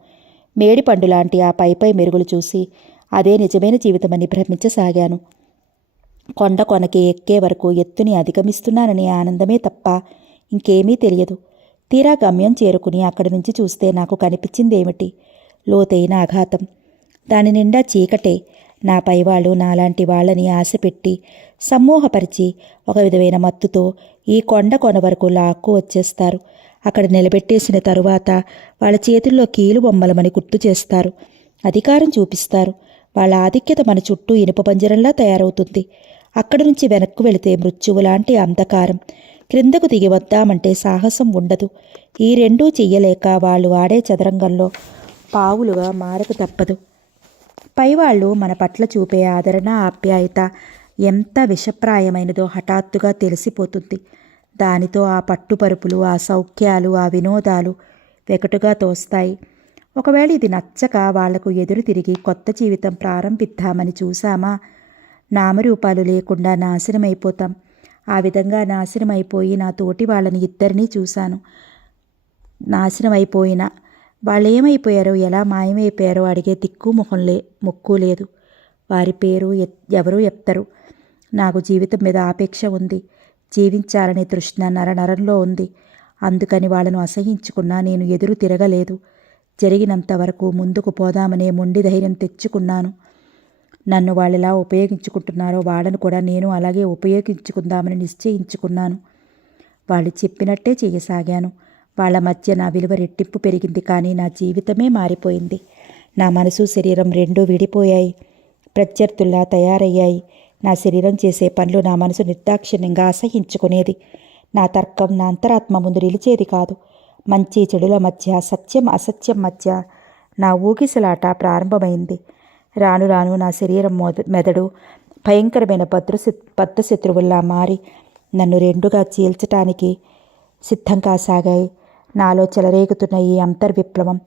మేడిపండు లాంటి ఆ పై మెరుగులు చూసి అదే నిజమైన జీవితమని భ్రమించసాగాను. కొండ కొనకి ఎక్కే వరకు ఎత్తుని అధిగమిస్తున్నాననే ఆనందమే తప్ప ఇంకేమీ తెలియదు. తీరా గమ్యం చేరుకుని అక్కడి నుంచి చూస్తే నాకు కనిపించిందేమిటి? లోతైన అఘాతం. దాని నిండా చీకటే. నా పైవాళ్ళు నాలాంటి వాళ్ళని ఆశపెట్టి, సమ్మోహపరిచి, ఒక విధమైన మత్తుతో ఈ కొండ కొన వరకు లాక్కు వచ్చేస్తారు. అక్కడ నిలబెట్టేసిన తరువాత వాళ్ళ చేతుల్లో కీలు బొమ్మలమని గుర్తు చేస్తారు. అధికారం చూపిస్తారు. వాళ్ళ ఆధిక్యత మన చుట్టూ ఇనుప పంజరంలా తయారవుతుంది. అక్కడి నుంచి వెనక్కు వెళితే మృత్యువు లాంటి అంధకారం. క్రిందకు దిగి వద్దామంటే సాహసం ఉండదు. ఈ రెండూ చెయ్యలేక వాళ్ళు ఆడే చదరంగంలో పావులుగా మారక తప్పదు. పైవాళ్ళు మన పట్ల చూపే ఆదరణ, ఆప్యాయత ఎంత విషప్రాయమైనదో హఠాత్తుగా తెలిసిపోతుంది. దానితో ఆ పట్టుపరుపులు, ఆ సౌఖ్యాలు, ఆ వినోదాలు వెకటుగా తోస్తాయి. ఒకవేళ ఇది నచ్చక వాళ్లకు ఎదురు తిరిగి కొత్త జీవితం ప్రారంభిద్దామని చూశామా, నామరూపాలు లేకుండా నాశనమైపోతాం. ఆ విధంగా నాశనమైపోయి నా తోటి వాళ్ళని ఇద్దరినీ చూశాను. నాశనమైపోయిన వాళ్ళేమైపోయారో, ఎలా మాయమైపోయారో అడిగే దిక్కు మొక్కు లేదు. వారి పేరు ఎవరూ ఎత్తరు. నాకు జీవితం మీద ఆపేక్ష ఉంది. జీవించాలనే తృష్ణ నరంలో ఉంది. అందుకని వాళ్ళను అసహించుకున్నా నేను ఎదురు తిరగలేదు. జరిగినంత వరకు ముందుకు పోదామనే మొండి ధైర్యం తెచ్చుకున్నాను. నన్ను వాళ్ళెలా ఉపయోగించుకుంటున్నారో వాళ్ళను కూడా నేను అలాగే ఉపయోగించుకుందామని నిశ్చయించుకున్నాను. వాళ్ళు చెప్పినట్టే చేయసాగాను. వాళ్ళ మధ్య నా విలువ రెట్టింపు పెరిగింది. కానీ నా జీవితమే మారిపోయింది. నా మనసు, శరీరం రెండూ విడిపోయాయి. ప్రత్యర్థుల్లా తయారయ్యాయి. నా శరీరం చేసే పనులు నా మనసు నిర్దాక్షిణ్యంగా అసహించుకునేది. నా తర్కం నా అంతరాత్మ ముందు నిలిచేది కాదు. మంచి చెడుల మధ్య, సత్యం అసత్యం మధ్య నా ఊగిసలాట ప్రారంభమైంది. రాను రాను నా శరీరం, మెదడు భయంకరమైన బద్ధశత్రువుల్లా మారి నన్ను రెండుగా చీల్చటానికి సిద్ధం కాసాగాయి. నాలో చెలరేగుతున్న ఈ అంతర్విప్లవం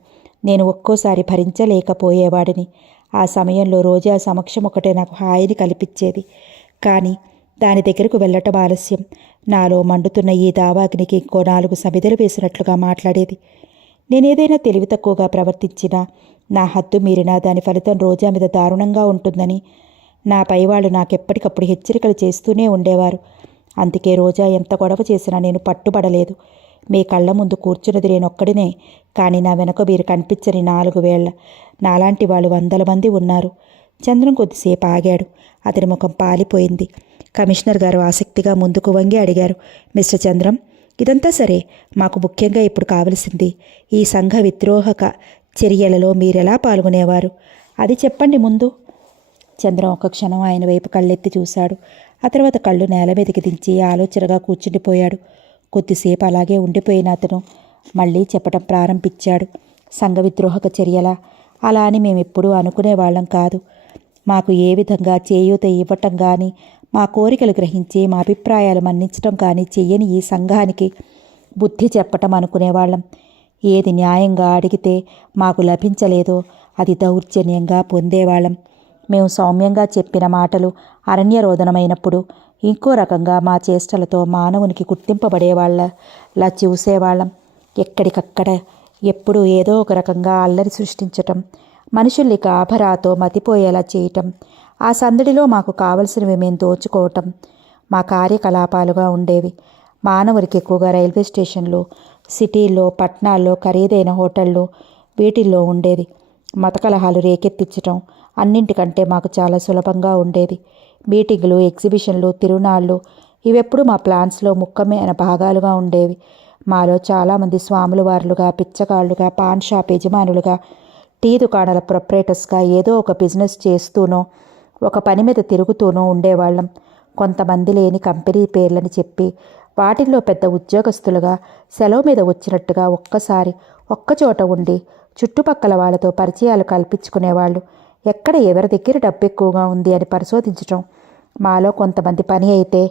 నేను ఒక్కోసారి భరించలేకపోయేవాడిని. ఆ సమయంలో రోజా సమక్షం ఒకటే నాకు హాయిని కల్పించేది. కానీ దాని దగ్గరకు వెళ్ళటం ఆలస్యం. నాలో మండుతున్న ఈ దావాగ్నికి ఇంకో 4 సమిదలు వేసినట్లుగా మాట్లాడేది. నేనేదైనా తెలివి తక్కువగా ప్రవర్తించినా, నా హద్దు మీరినా దాని ఫలితం రోజా మీద దారుణంగా ఉంటుందని నా పైవాళ్ళు నాకెప్పటికప్పుడు హెచ్చరికలు చేస్తూనే ఉండేవారు. అందుకే రోజా ఎంత గొడవ చేసినా నేను పట్టుబడలేదు. మీ కళ్ళ ముందు కూర్చున్నది నేనొక్కడినే, కానీ నా వెనక మీరు కనిపించని 4 వేళ్ల నాలాంటి వాళ్ళు 100 మంది ఉన్నారు. చంద్రం కొద్దిసేపు ఆగాడు. అతని ముఖం పాలిపోయింది. కమిషనర్ గారు ఆసక్తిగా ముందుకు వంగి అడిగారు, మిస్టర్ చంద్రం, ఇదంతా సరే, మాకు ముఖ్యంగా ఇప్పుడు కావలసింది ఈ సంఘ విద్రోహక చర్యలలో మీరెలా పాల్గొనేవారు? అది చెప్పండి ముందు. చంద్రం ఒక క్షణం ఆయన వైపు కళ్ళెత్తి చూశాడు. ఆ తర్వాత కళ్ళు నేల మీదకి దించి ఆలోచనగా కూర్చుండిపోయాడు. కొద్దిసేపు అలాగే ఉండిపోయిన అతను మళ్ళీ చెప్పటం ప్రారంభించాడు. సంఘ విద్రోహక చర్యలా? అలా అని మేమెప్పుడూ అనుకునేవాళ్ళం కాదు. మాకు ఏ విధంగా చేయూత ఇవ్వటం కానీ, మా కోరికలు గ్రహించి మా అభిప్రాయాలు మన్నించటం కానీ చెయ్యని ఈ సంఘానికి బుద్ధి చెప్పటం అనుకునేవాళ్ళం. ఏది న్యాయంగా అడిగితే మాకు లభించలేదో అది దౌర్జన్యంగా పొందేవాళ్ళం. మేము సౌమ్యంగా చెప్పిన మాటలు అరణ్యరోదనమైనప్పుడు ఇంకో రకంగా మా చేష్టలతో మానవునికి గుర్తింపబడేవాళ్ళలా చూసేవాళ్ళం. ఎక్కడికక్కడ ఎప్పుడూ ఏదో ఒక రకంగా అల్లరి సృష్టించటం, మనుషుల్ని గాభరాతో మతిపోయేలా చేయటం, ఆ సందడిలో మాకు కావలసినవి మేము దోచుకోవటం మా కార్యకలాపాలుగా ఉండేవి. మానవునికి ఎక్కువగా రైల్వే స్టేషన్లు, సిటీల్లో, పట్టణాల్లో, ఖరీదైన హోటళ్ళు వీటిల్లో ఉండేది. మత కలహాలు రేకెత్తించటం అన్నింటికంటే మాకు చాలా సులభంగా ఉండేది. మీటింగులు, ఎగ్జిబిషన్లు, తిరునాళ్ళు ఇవెప్పుడు మా ప్లాన్స్లో ముఖ్యమైన భాగాలుగా ఉండేవి. మాలో చాలామంది స్వాముల వారులుగా, పిచ్చగాళ్లుగా, పాన్ షాప్ యజమానులుగా, టీ దుకాణాల ప్రొపరేటర్స్గా ఏదో ఒక బిజినెస్ చేస్తూనో ఒక పని మీద తిరుగుతూనో ఉండేవాళ్ళం. కొంతమంది లేని కంపెనీ పేర్లని చెప్పి వాటిల్లో పెద్ద ఉద్యోగస్తులుగా సెలవు మీద వచ్చినట్టుగా ఒక్కసారి ఒక్కచోట ఉండి చుట్టుపక్కల వాళ్ళతో పరిచయాలు కల్పించుకునేవాళ్ళు. ఎక్కడ ఎవరి దగ్గర డబ్బు ఎక్కువగా ఉంది అని పరిశోధించటం. మాలో కొంతమంది పని అయితే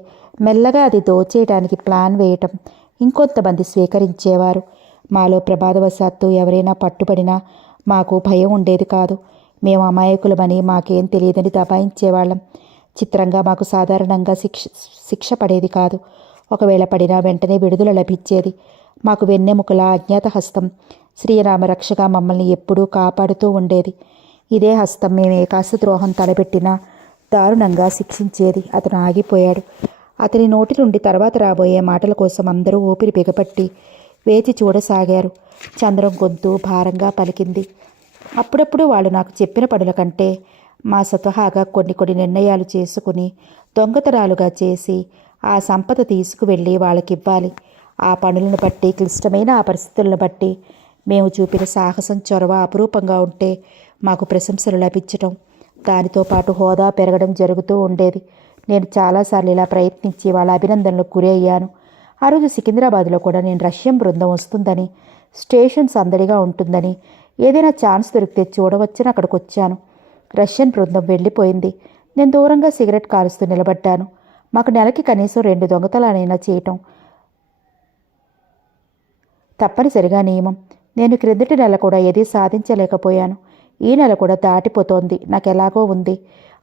మెల్లగా అది దోచేయడానికి ప్లాన్ వేయటం ఇంకొంతమంది స్వీకరించేవారు. మాలో ప్రమాదవశాత్తు ఎవరైనా పట్టుబడినా మాకు భయం ఉండేది కాదు. మేము అమాయకులమని, మాకేం తెలియదని దబాయించేవాళ్ళం. చిత్రంగా మాకు సాధారణంగా శిక్ష పడేది కాదు. ఒకవేళ పడినా వెంటనే విడుదల లభించేది. మాకు వెన్నెముకల అజ్ఞాత హస్తం శ్రీరామరక్షగా మమ్మల్ని ఎప్పుడూ కాపాడుతూ ఉండేది. ఇదే హస్తం మేము ఏ కాస్త ద్రోహం తలపెట్టినా దారుణంగా శిక్షించేది. అతను ఆగిపోయాడు. అతని నోటి నుండి తర్వాత రాబోయే మాటల కోసం అందరూ ఊపిరి బిగపట్టి వేచి చూడసాగారు. చంద్రం గొంతు భారంగా పలికింది, అప్పుడప్పుడు వాళ్ళు నాకు చెప్పిన పనుల కంటే మా స్వతహాగా కొన్ని నిర్ణయాలు చేసుకుని దొంగతనాలుగా చేసి ఆ సంపద తీసుకువెళ్ళి వాళ్ళకివ్వాలి. ఆ పనులను బట్టి, క్లిష్టమైన ఆ పరిస్థితులను బట్టి మేము చూపిన సాహసం, చొరవ అపురూపంగా ఉంటే మాకు ప్రశంసలు లభించటం, దానితో పాటు హోదా పెరగడం జరుగుతూ ఉండేది. నేను చాలాసార్లు ఇలా ప్రయత్నించి వాళ్ళ అభినందనలకు గురి అయ్యాను. ఆ రోజు సికింద్రాబాద్లో కూడా నేను రష్యన్ బృందం వస్తుందని, స్టేషన్ సందడిగా ఉంటుందని, ఏదైనా ఛాన్స్ దొరికితే చూడవచ్చని అక్కడికి వచ్చాను. రష్యన్ బృందం వెళ్ళిపోయింది. నేను దూరంగా సిగరెట్ కాలుస్తూ నిలబడ్డాను. మాకు నెలకి కనీసం 2 దొంగతనాలైనా చేయటం తప్పనిసరిగా నియమం. నేను క్రిందటి నెల కూడా ఏదీ సాధించలేకపోయాను. ఈ నెల కూడా దాటిపోతోంది. నాకు ఎలాగో ఉంది.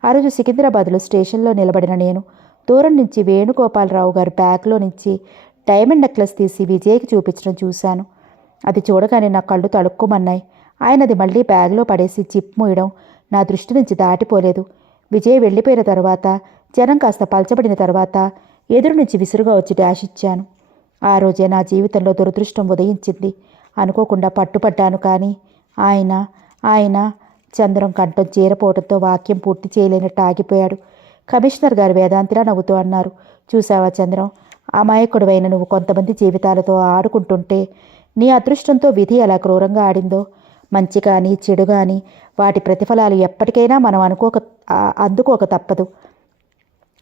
ఆ రోజు సికింద్రాబాద్లో స్టేషన్లో నిలబడిన నేను దూరం నుంచి వేణుగోపాలరావు గారి బ్యాగ్లో నుంచి డైమండ్ నెక్లెస్ తీసి విజయ్కి చూపించడం చూశాను. అది చూడగానే నా కళ్ళు తడుక్కుమన్నాయి. ఆయన అది మళ్ళీ బ్యాగ్లో పడేసి జిప్ మూయడం నా దృష్టి నుంచి దాటిపోలేదు. విజయ్ వెళ్ళిపోయిన తర్వాత, జనం కాస్త పలచబడిన తర్వాత ఎదురు నుంచి విసురుగా వచ్చి డాష్ ఇచ్చాను. ఆ రోజే నా జీవితంలో దురదృష్టం ఉదయించింది. అనుకోకుండా పట్టుపడ్డాను. కానీ ఆయన చంద్రం కంఠం చేరపోవడంతో వాక్యం పూర్తి చేయలేనట్టు ఆగిపోయాడు. కమిషనర్ గారు వేదాంతిలా నవ్వుతూ అన్నారు, చూసావా చంద్రం, అమాయకుడువైన నువ్వు కొంతమంది జీవితాలతో ఆడుకుంటుంటే నీ అదృష్టంతో విధి ఎలా క్రూరంగా ఆడిందో. మంచి కానీ చెడు కానీ వాటి ప్రతిఫలాలు ఎప్పటికైనా మనం అందుకోక తప్పదు.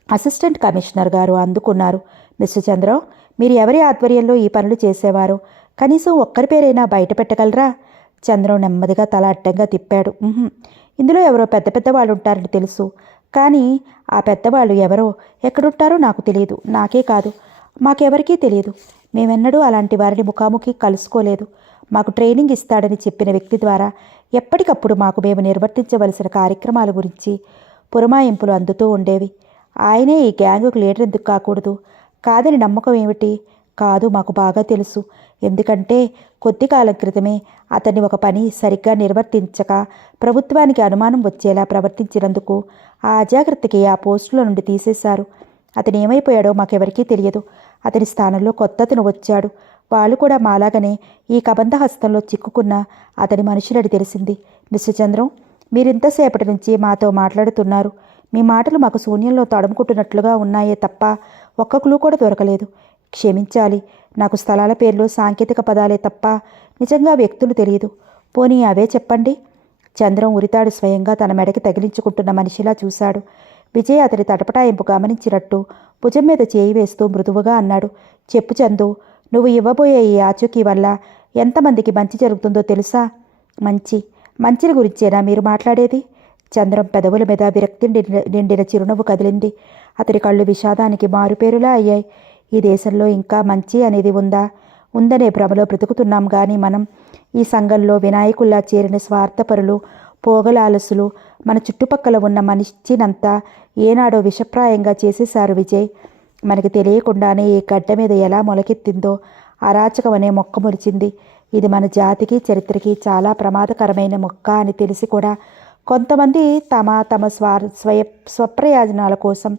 అసిస్టెంట్ కమిషనర్ గారు అందుకున్నారు. మిస్టర్ చంద్రం, మీరు ఎవరి ఆధ్వర్యంలో ఈ పనులు చేసేవారో కనీసం ఒక్కరి పేరైనా బయట పెట్టగలరా? చంద్రం నెమ్మదిగా తల అడ్డంగా తిప్పాడు. ఇందులో ఎవరో పెద్ద పెద్ద వాళ్ళు ఉంటారని తెలుసు, కానీ ఆ పెద్దవాళ్ళు ఎవరో ఎక్కడుంటారో నాకు తెలియదు. నాకే కాదు, మాకెవరికీ తెలియదు. మేమెన్నడూ అలాంటి వారిని ముఖాముఖి కలుసుకోలేదు. మాకు ట్రైనింగ్ ఇస్తాడని చెప్పిన వ్యక్తి ద్వారా ఎప్పటికప్పుడు మాకు మేము నిర్వర్తించవలసిన కార్యక్రమాల గురించి పురమాయింపులు అందుతూ ఉండేవి. ఆయనే ఈ గ్యాంగుకు లీడర్ ఎందుకు కాకూడదు? కాదని నమ్మకం ఏమిటి? కాదు, మాకు బాగా తెలుసు. ఎందుకంటే కొద్ది కాలం క్రితమే అతన్ని ఒక పని సరిగ్గా నిర్వర్తించక ప్రభుత్వానికి అనుమానం వచ్చేలా ప్రవర్తించినందుకు ఆ అజాగ్రత్తకి ఆ పోస్టులో నుండి తీసేశారు. అతను ఏమైపోయాడో మాకెవరికీ తెలియదు. అతని స్థానంలో కొత్తతను వచ్చాడు. వాళ్ళు కూడా మాలాగనే ఈ కబంధ హస్తంలో చిక్కుకున్న అతని మనుషులని తెలిసింది. మిస్టర్ చంద్రం, మీరింతసేపటి నుంచి మాతో మాట్లాడుతున్నారు. మీ మాటలు మాకు శూన్యంలో తడుముకుంటున్నట్లుగా ఉన్నాయే తప్ప ఒక్క క్లూ కూడా దొరకలేదు. క్షమించాలి, నాకు స్థలాల పేర్లు సాంకేతిక పదాలే తప్ప నిజంగా వ్యక్తులు తెలియదు. పోనీ అవే చెప్పండి. చంద్రం ఉరితాడు స్వయంగా తన మెడకి తగిలించుకుంటున్న మనిషిలా చూశాడు. విజయ్ అతని తటపటాయింపు గమనించినట్టు భుజం మీద చేయి వేస్తూ మృదువుగా అన్నాడు. చెప్పు చందు, నువ్వు ఇవ్వబోయే ఈ ఆచూకీ వల్ల ఎంతమందికి మంచి జరుగుతుందో తెలుసా? మంచిని గురించేనా మీరు మాట్లాడేది? చంద్రం పెదవుల మీద విరక్తి నిండిన చిరునవ్వు కదిలింది. అతని కళ్ళు విషాదానికి మారుపేరులా అయ్యాయి. ఈ దేశంలో ఇంకా మంచి అనేది ఉందనే భ్రమలో బ్రతుకుతున్నాం కానీ మనం ఈ సంఘంలో వినాయకుల్లా చేరిన స్వార్థపరులు, పోగలాలసులు మన చుట్టుపక్కల ఉన్న మనిషినంతా ఏనాడో విషప్రాయంగా చేసేశారు విజయ్. మనకి తెలియకుండానే ఈ గడ్డ మీద ఎలా మొలకెత్తిందో అరాచకం అనే మొక్క మురిచింది. ఇది మన జాతికి చరిత్రకి చాలా ప్రమాదకరమైన మొక్క అని తెలిసి కూడా కొంతమంది తమ స్వప్రయోజనాల కోసం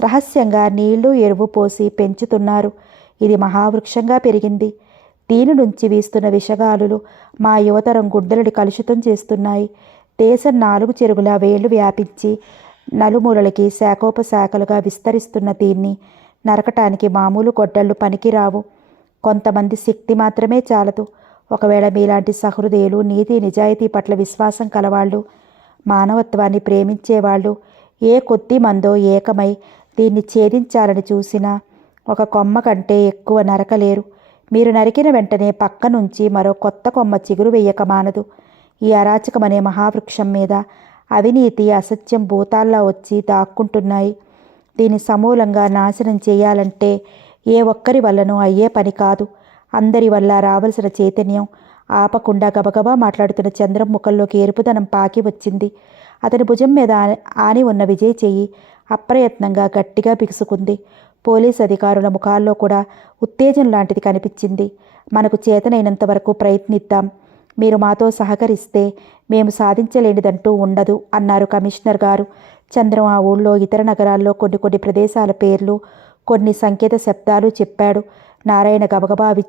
రహస్యంగా నీళ్లు ఎరువు పోసి పెంచుతున్నారు. ఇది మహావృక్షంగా పెరిగింది. దీని నుంచి వీస్తున్న విషగాలులు మా యువతరం గుడ్డలని కలుషితం చేస్తున్నాయి. దేశం 4 చెరుగులా వేళ్లు వ్యాపించి నలుమూలలకి శాఖోపశాఖలుగా విస్తరిస్తున్న దీన్ని నరకటానికి మామూలు గొడ్డళ్ళు పనికిరావు. కొంతమంది శక్తి మాత్రమే చాలదు. ఒకవేళ మీలాంటి సహృదయులు, నీతి నిజాయితీ పట్ల విశ్వాసం కలవాళ్ళు, మానవత్వాన్ని ప్రేమించేవాళ్ళు ఏ కొద్ది మందో ఏకమై దీన్ని ఛేదించాలని చూసినా ఒక కొమ్మ కంటే ఎక్కువ నరకలేరు. మీరు నరికిన వెంటనే పక్క నుంచి మరో కొత్త కొమ్మ చిగురు వేయక మానదు. ఈ అరాచకమనే మహావృక్షం మీద అవినీతి, అసత్యం భూతాల్లా వచ్చి దాక్కుంటున్నాయి. దీన్ని సమూలంగా నాశనం చేయాలంటే ఏ ఒక్కరి వల్లనూ అయ్యే పని కాదు. అందరి వల్ల రావలసిన చైతన్యం. ఆపకుండా గబగబా మాట్లాడుతున్న చంద్రం ముఖంలోకి ఎరుపుదనం పాకి వచ్చింది. అతని భుజం మీద ఆని ఉన్న విజయ్ చెయ్యి అప్రయత్నంగా గట్టిగా బిగుసుకుంది. పోలీస్ అధికారుల ముఖాల్లో కూడా ఉత్తేజం లాంటిది కనిపించింది. మనకు చేతనైనంత వరకు ప్రయత్నిద్దాం. మీరు మాతో సహకరిస్తే మేము సాధించలేనిదంటూ ఉండదు అన్నారు కమిషనర్ గారు. చంద్రం ఆ ఊళ్ళో ఇతర నగరాల్లో కొన్ని ప్రదేశాల పేర్లు, కొన్ని సంకేత శబ్దాలు చెప్పాడు. నారాయణ గబగబా అవి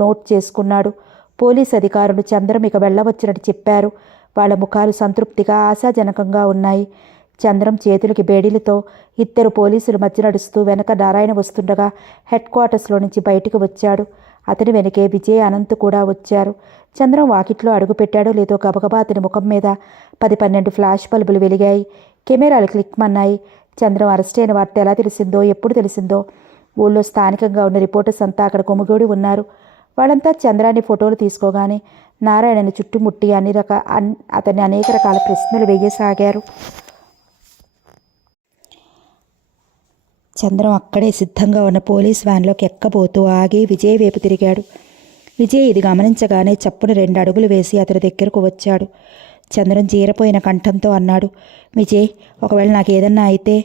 నోట్ చేసుకున్నాడు. పోలీస్ అధికారులు చంద్రం ఇక వెళ్ళవచ్చునని చెప్పారు. వాళ్ళ ముఖాలు సంతృప్తిగా, ఆశాజనకంగా ఉన్నాయి. చంద్రం చేతులకి బేడీలతో 2 పోలీసులు మధ్య నడుస్తూ వెనక నారాయణ వస్తుండగా హెడ్ క్వార్టర్స్లో నుంచి బయటికి వచ్చాడు. అతని వెనకే విజయ్, అనంత్ కూడా వచ్చారు. చంద్రం వాకిట్లో అడుగుపెట్టాడో లేదో గబగబా అతని ముఖం మీద 10-12 ఫ్లాష్ బల్బులు వెలిగాయి. కెమెరాలు క్లిక్మన్నాయి. చంద్రం అరెస్ట్ అయిన వార్త ఎలా తెలిసిందో, ఎప్పుడు తెలిసిందో ఊళ్ళో స్థానికంగా ఉన్న రిపోర్టర్స్ అంతా అక్కడ గుమిగూడి ఉన్నారు. వాళ్ళంతా చంద్రాన్ని ఫోటోలు తీసుకోగానే నారాయణని చుట్టుముట్టి అతన్ని అనేక రకాల ప్రశ్నలు వేయసాగారు. చంద్రం అక్కడే సిద్ధంగా ఉన్న పోలీస్ వ్యాన్లోకి ఎక్కబోతూ ఆగి విజయ్ వైపు తిరిగాడు. విజయ్ ఇది గమనించగానే చప్పున 2 అడుగులు వేసి అతని దగ్గరకు వచ్చాడు. చంద్రం జీరపోయిన కంఠంతో అన్నాడు, విజయ్, ఒకవేళ నాకు ఏదన్నా అయితే.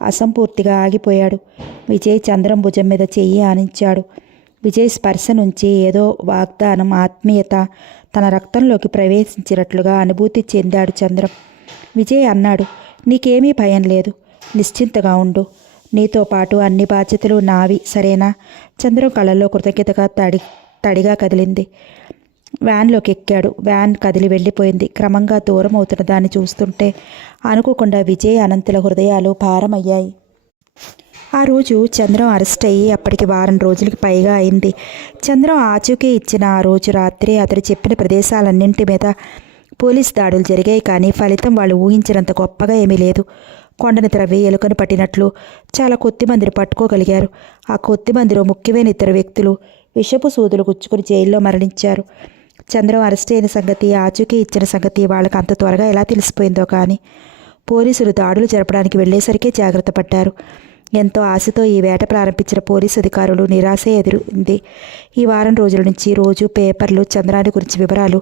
అసంపూర్తిగా ఆగిపోయాడు. విజయ్ చంద్రం భుజం మీద చెయ్యి ఆనించాడు. విజయ్ స్పర్శ నుంచి ఏదో వాగ్దానం, ఆత్మీయత తన రక్తంలోకి ప్రవేశించినట్లుగా అనుభూతి చెందాడు చంద్రం. విజయ్ అన్నాడు, నీకేమీ భయం లేదు, నిశ్చింతగా ఉండు. నీతో పాటు అన్ని బాధ్యతలు నావి, సరేనా? చంద్రం కళ్ళల్లో కృతజ్ఞతగా తడిగా కదిలింది. వ్యాన్లోకి ఎక్కాడు. వ్యాన్ కదిలి వెళ్ళిపోయింది. క్రమంగా దూరం అవుతున్న దాన్ని చూస్తుంటే అనుకోకుండా విజయ్, అనంతుల హృదయాలు భారమయ్యాయి. ఆ రోజు చంద్రం అరెస్ట్ అయ్యి అప్పటికి 1 వారం రోజులకి పైగా అయింది. చంద్రం ఆచూకీ ఇచ్చిన ఆ రోజు రాత్రి అతడు చెప్పిన ప్రదేశాలన్నింటి మీద పోలీస్ దాడులు జరిగాయి. కానీ ఫలితం వాళ్ళు ఊహించినంత గొప్పగా ఏమీ లేదు. కొండను త్రవ్వి ఎలుకను పట్టినట్లు చాలా కొద్దిమందిని పట్టుకోగలిగారు. ఆ కొద్దిమందిలో ముఖ్యమైన 2 వ్యక్తులు విషపు సూదులు గుచ్చుకుని జైల్లో మరణించారు. చంద్రం అరెస్ట్ అయిన సంగతి, ఆచూకీ ఇచ్చిన సంగతి వాళ్ళకి అంత త్వరగా ఎలా తెలిసిపోయిందో కానీ పోలీసులు దాడులు జరపడానికి వెళ్లేసరికే జాగ్రత్త పడ్డారు. ఎంతో ఆశతో ఈ వేట ప్రారంభించిన పోలీసు అధికారులు నిరాశే ఎదురుంది. ఈ వారం రోజుల నుంచి రోజు పేపర్లు చంద్రాని గురించి వివరాలు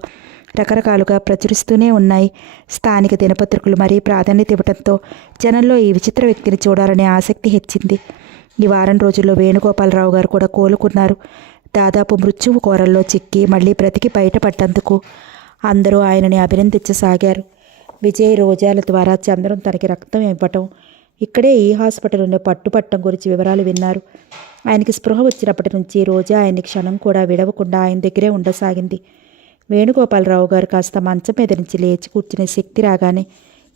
రకరకాలుగా ప్రచురిస్తూనే ఉన్నాయి. స్థానిక దినపత్రికలు మరీ ప్రాధాన్యత ఇవ్వడంతో జనంలో ఈ విచిత్ర వ్యక్తిని చూడాలనే ఆసక్తి హెచ్చింది. ఈ వారం రోజుల్లో వేణుగోపాలరావు గారు కూడా కోలుకున్నారు. దాదాపు మృత్యువు కోరల్లో చిక్కి మళ్ళీ బ్రతికి బయటపడ్డందుకు అందరూ ఆయనని అభినందించసాగారు. విజయ్ రోజాల ద్వారా చంద్రం తనకి రక్తం ఇవ్వటం, ఇక్కడే ఈ హాస్పిటల్లో పట్టుపట్టం గురించి వివరాలు విన్నారు. ఆయనకి స్పృహ వచ్చినప్పటి నుంచి రోజా ఆయన్ని క్షణం కూడా విడవకుండా ఆయన దగ్గరే ఉండసాగింది. వేణుగోపాలరావు గారు కాస్త మంచం మీద నుంచి లేచి కూర్చునే శక్తి రాగానే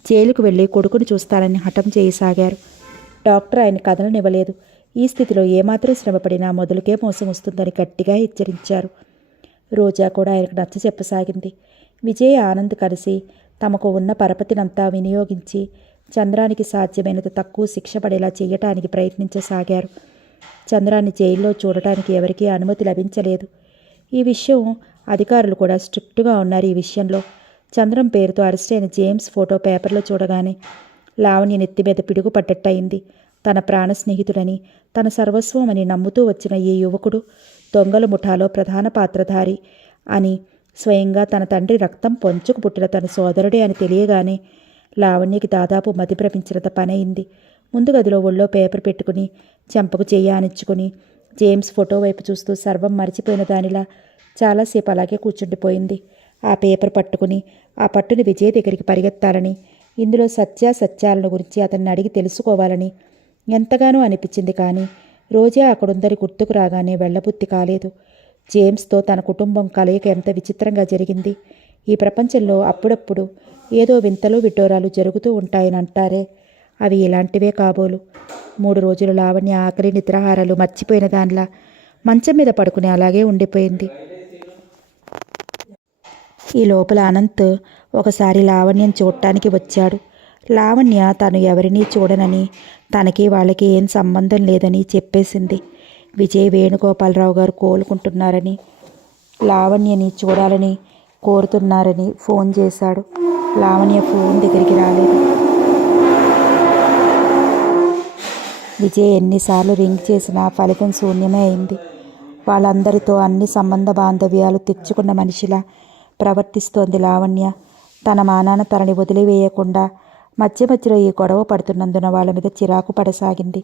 జైలుకు వెళ్ళి కొడుకుని చూస్తానని హఠం చేయసాగారు. డాక్టర్ ఆయన కదలనివ్వలేదు. ఈ స్థితిలో ఏమాత్రం శ్రమపడినా మొదలుకే మోసం వస్తుందని గట్టిగా హెచ్చరించారు. రోజా కూడా ఆయనకు నచ్చ చెప్పసాగింది. విజయ్ ఆనంద్ కలిసి తమకు ఉన్న పరపతినంతా వినియోగించి చంద్రానికి సాధ్యమైనంత తక్కువ శిక్ష పడేలా చేయటానికి ప్రయత్నించసాగారు. చంద్రాన్ని జైల్లో చూడటానికి ఎవరికీ అనుమతి లభించలేదు. ఈ విషయం అధికారులు కూడా స్ట్రిక్ట్గా ఉన్నారు. ఈ విషయంలో చంద్రం పేరుతో అరెస్ట్ అయిన జేమ్స్ ఫోటో పేపర్లో చూడగానే లావణ్య నెత్తి మీద పిడుగు పడ్డట్టయింది. తన ప్రాణ స్నేహితుడని, తన సర్వస్వం అని నమ్ముతూ వచ్చిన ఈ యువకుడు దొంగల ముఠాలో ప్రధాన పాత్రధారి అని, స్వయంగా తన తండ్రి రక్తం పొంచుకు పుట్టిన తన సోదరుడే అని తెలియగానే లావణ్యకి దాదాపు మతిభ్రమించినంత పనయింది. ముందు గదిలో ఒళ్ళో పేపర్ పెట్టుకుని చెంపకు చెయ్యి ఆనించుకుని జేమ్స్ ఫోటో వైపు చూస్తూ సర్వం మరిచిపోయిన దానిలా చాలాసేపు అలాగే కూర్చుండిపోయింది. ఆ పేపర్ పట్టుకుని ఆ పట్టుని విజయ్ దగ్గరికి పరిగెత్తాలని, ఇందులో సత్యాసత్యాలను గురించి అతన్ని అడిగి తెలుసుకోవాలని ఎంతగానో అనిపించింది. కానీ రోజా అక్కడుందని గుర్తుకు రాగానే వెళ్ళబుద్ధి కాలేదు. జేమ్స్తో తన కుటుంబం కలయిక ఎంత విచిత్రంగా జరిగింది. ఈ ప్రపంచంలో అప్పుడప్పుడు ఏదో వింతలు విడ్డూరాలు జరుగుతూ ఉంటాయని అంటారే, అవి ఇలాంటివే కాబోలు. 3 రోజులు లావణ్య ఆఖరి నిద్రాహారాలు మర్చిపోయిన దానిలా మంచం మీద పడుకుని అలాగే ఉండిపోయింది. ఈ లోపల అనంత్ ఒకసారి లావణ్యను చూడటానికి వచ్చాడు. లావణ్య తను ఎవరినీ చూడనని, తనకి వాళ్ళకి ఏం సంబంధం లేదని చెప్పేసింది. విజయ్ వేణుగోపాలరావు గారు కోలుకుంటున్నారని, లావణ్యని చూడాలని కోరుతున్నారని ఫోన్ చేశాడు. లావణ్య ఫోన్ దగ్గరికి రాలేదు. విజయ్ ఎన్నిసార్లు రింగ్ చేసినా ఫలితం శూన్యమే అయింది. వాళ్ళందరితో అన్ని సంబంధ బాంధవ్యాలు తెచ్చుకున్న మనిషిలా ప్రవర్తిస్తోంది లావణ్య. తన మానాన తనని వదిలివేయకుండా మధ్య మధ్యలో ఈ గొడవ పడుతున్నందున వాళ్ళ మీద చిరాకు పడసాగింది.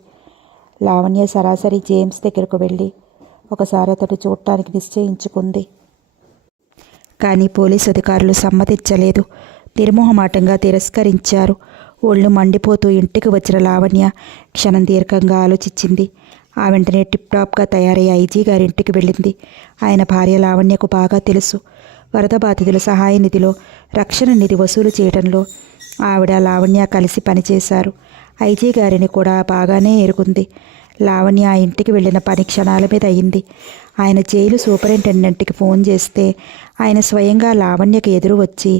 లావణ్య సరాసరి జేమ్స్ దగ్గరకు వెళ్ళి ఒకసారి అతడు చూడటానికి నిశ్చయించుకుంది. కానీ పోలీసు అధికారులు సమ్మతించలేదు. నిర్మోహమాటంగా తిరస్కరించారు. ఒళ్ళు మండిపోతూ ఇంటికి వచ్చిన లావణ్య క్షణం దీర్ఘంగా ఆలోచించింది. ఆ వెంటనే టిప్టాప్గా తయారయ్యే ఐజీ గారింటికి వెళ్ళింది. ఆయన భార్య లావణ్యకు బాగా తెలుసు. వరద బాధితుల సహాయ నిధిలో రక్షణ నిధి వసూలు చేయడంలో ఆవిడ లావణ్య కలిసి పనిచేశారు. ఐజీ గారిని కూడా బాగానే ఎరుగుంది. లావణ్య ఆ ఇంటికి వెళ్ళిన పని క్షణాల మీద అయింది. ఆయన జైలు సూపరింటెండెంట్కి ఫోన్ చేస్తే ఆయన స్వయంగా లావణ్యకి ఎదురు వచ్చి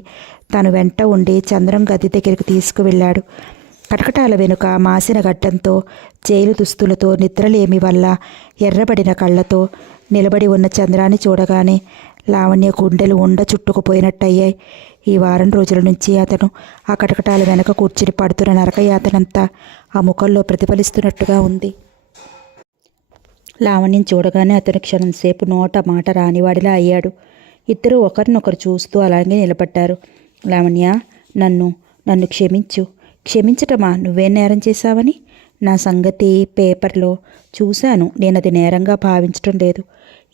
తను వెంట ఉండి చంద్రం గది దగ్గరికి తీసుకువెళ్ళాడు. కటకటాల వెనుక మాసిన గడ్డంతో, జైలు దుస్తులతో, నిద్రలేమి వల్ల ఎర్రబడిన కళ్ళతో నిలబడి ఉన్న చంద్రాన్ని చూడగానే లావణ్య గుండెలు ఉండ చుట్టుకుపోయినట్టయ్యాయి. ఈ వారం రోజుల నుంచి అతను ఆ కటకటాల వెనక కూర్చుని పడుతున్న నరకయాతనంతా ఆ ముఖంలో ప్రతిఫలిస్తున్నట్టుగా ఉంది. లావణ్యం చూడగానే అతను క్షణం సేపు నోట మాట రానివాడిలా అయ్యాడు. ఇద్దరూ ఒకరినొకరు చూస్తూ అలాగే నిలబడ్డారు. లావణ్య, నన్ను క్షమించు. క్షమించటమా? నువ్వేం నేరం చేశావని? నా సంగతి పేపర్లో చూశాను. నేను అది నేరంగా భావించటం లేదు.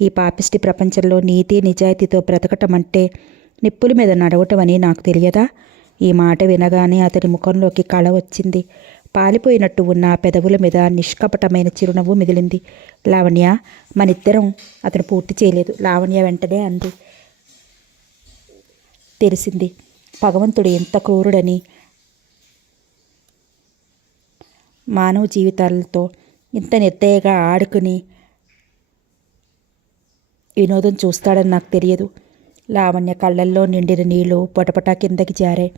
ఈ పాపిష్టి ప్రపంచంలో నీతి నిజాయితీతో బ్రతకటం అంటే నిప్పుల మీద నడవటం అని నాకు తెలియదా? ఈ మాట వినగానే అతని ముఖంలోకి కళ వచ్చింది. పాలిపోయినట్టు ఉన్న ఆ పెదవుల మీద నిష్కపటమైన చిరునవ్వు మిగిలింది. లావణ్య, మనిద్దరం. అతను పూర్తి చేయలేదు. లావణ్య వెంటనే అంది. తెలిసింది, భగవంతుడు ఎంత క్రూరుడని. మానవ జీవితాలతో ఇంత నిర్దయగా ఆడుకుని వినోదం చూస్తాడని నాకు తెలియదు. లావణ్య కళ్ళల్లో నిండిన నీళ్లు పొటపటా కిందకి జారాయి.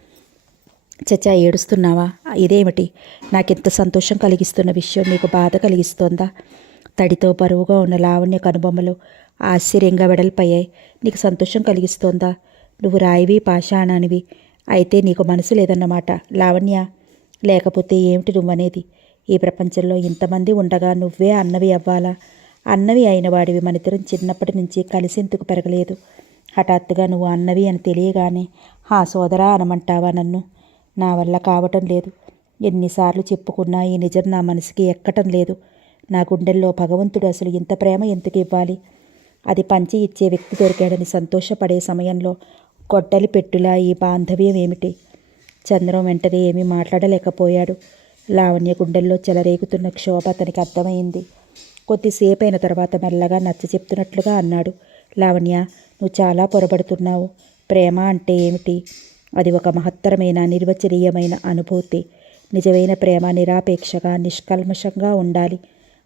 చచ్చా, ఏడుస్తున్నావా? ఇదేమిటి? నాకెంత సంతోషం కలిగిస్తున్న విషయం నీకు బాధ కలిగిస్తోందా? తడితో బరువుగా ఉన్న లావణ్య కనుబొమ్మలు ఆశ్చర్యంగా వెడల్పయ్యాయి. నీకు సంతోషం కలిగిస్తోందా? నువ్వు రాయివి, పాషాణానివి. అయితే నీకు మనసు లేదన్నమాట. లావణ్య, లేకపోతే ఏమిటి నువ్వనేది? ఈ ప్రపంచంలో ఇంతమంది ఉండగా నువ్వే అన్నవి అవ్వాలా? అన్నవి అయిన వాడివి మనిద్దరం చిన్నప్పటి నుంచి కలిసెందుకు పెరగలేదు? హఠాత్తుగా నువ్వు అన్నవి అని తెలియగానే హా సోదరా అనమంటావా నన్ను? నా వల్ల కావటం లేదు. ఎన్నిసార్లు చెప్పుకున్నా ఈ నిజం నా మనసుకి ఎక్కటం లేదు. నా గుండెల్లో భగవంతుడు అసలు ఇంత ప్రేమ ఎందుకు ఇవ్వాలి? అది పంచి ఇచ్చే వ్యక్తి దొరికాడని సంతోషపడే సమయంలో గొడ్డలి పెట్టులా ఈ బాంధవ్యం ఏమిటి? చంద్రం వెంటనే ఏమీ మాట్లాడలేకపోయాడు. లావణ్య గుండెల్లో చెలరేగుతున్న క్షోభ అతనికి అర్థమైంది. కొద్దిసేపు అయిన తర్వాత మెల్లగా నచ్చ చెప్తున్నట్లుగా అన్నాడు. లావణ్య, నువ్వు చాలా పొరబడుతున్నావు. ప్రేమ అంటే ఏమిటి? అది ఒక మహత్తరమైన నిర్వచనీయమైన అనుభూతి. నిజమైన ప్రేమ నిరాపేక్షగా నిష్కల్మషంగా ఉండాలి.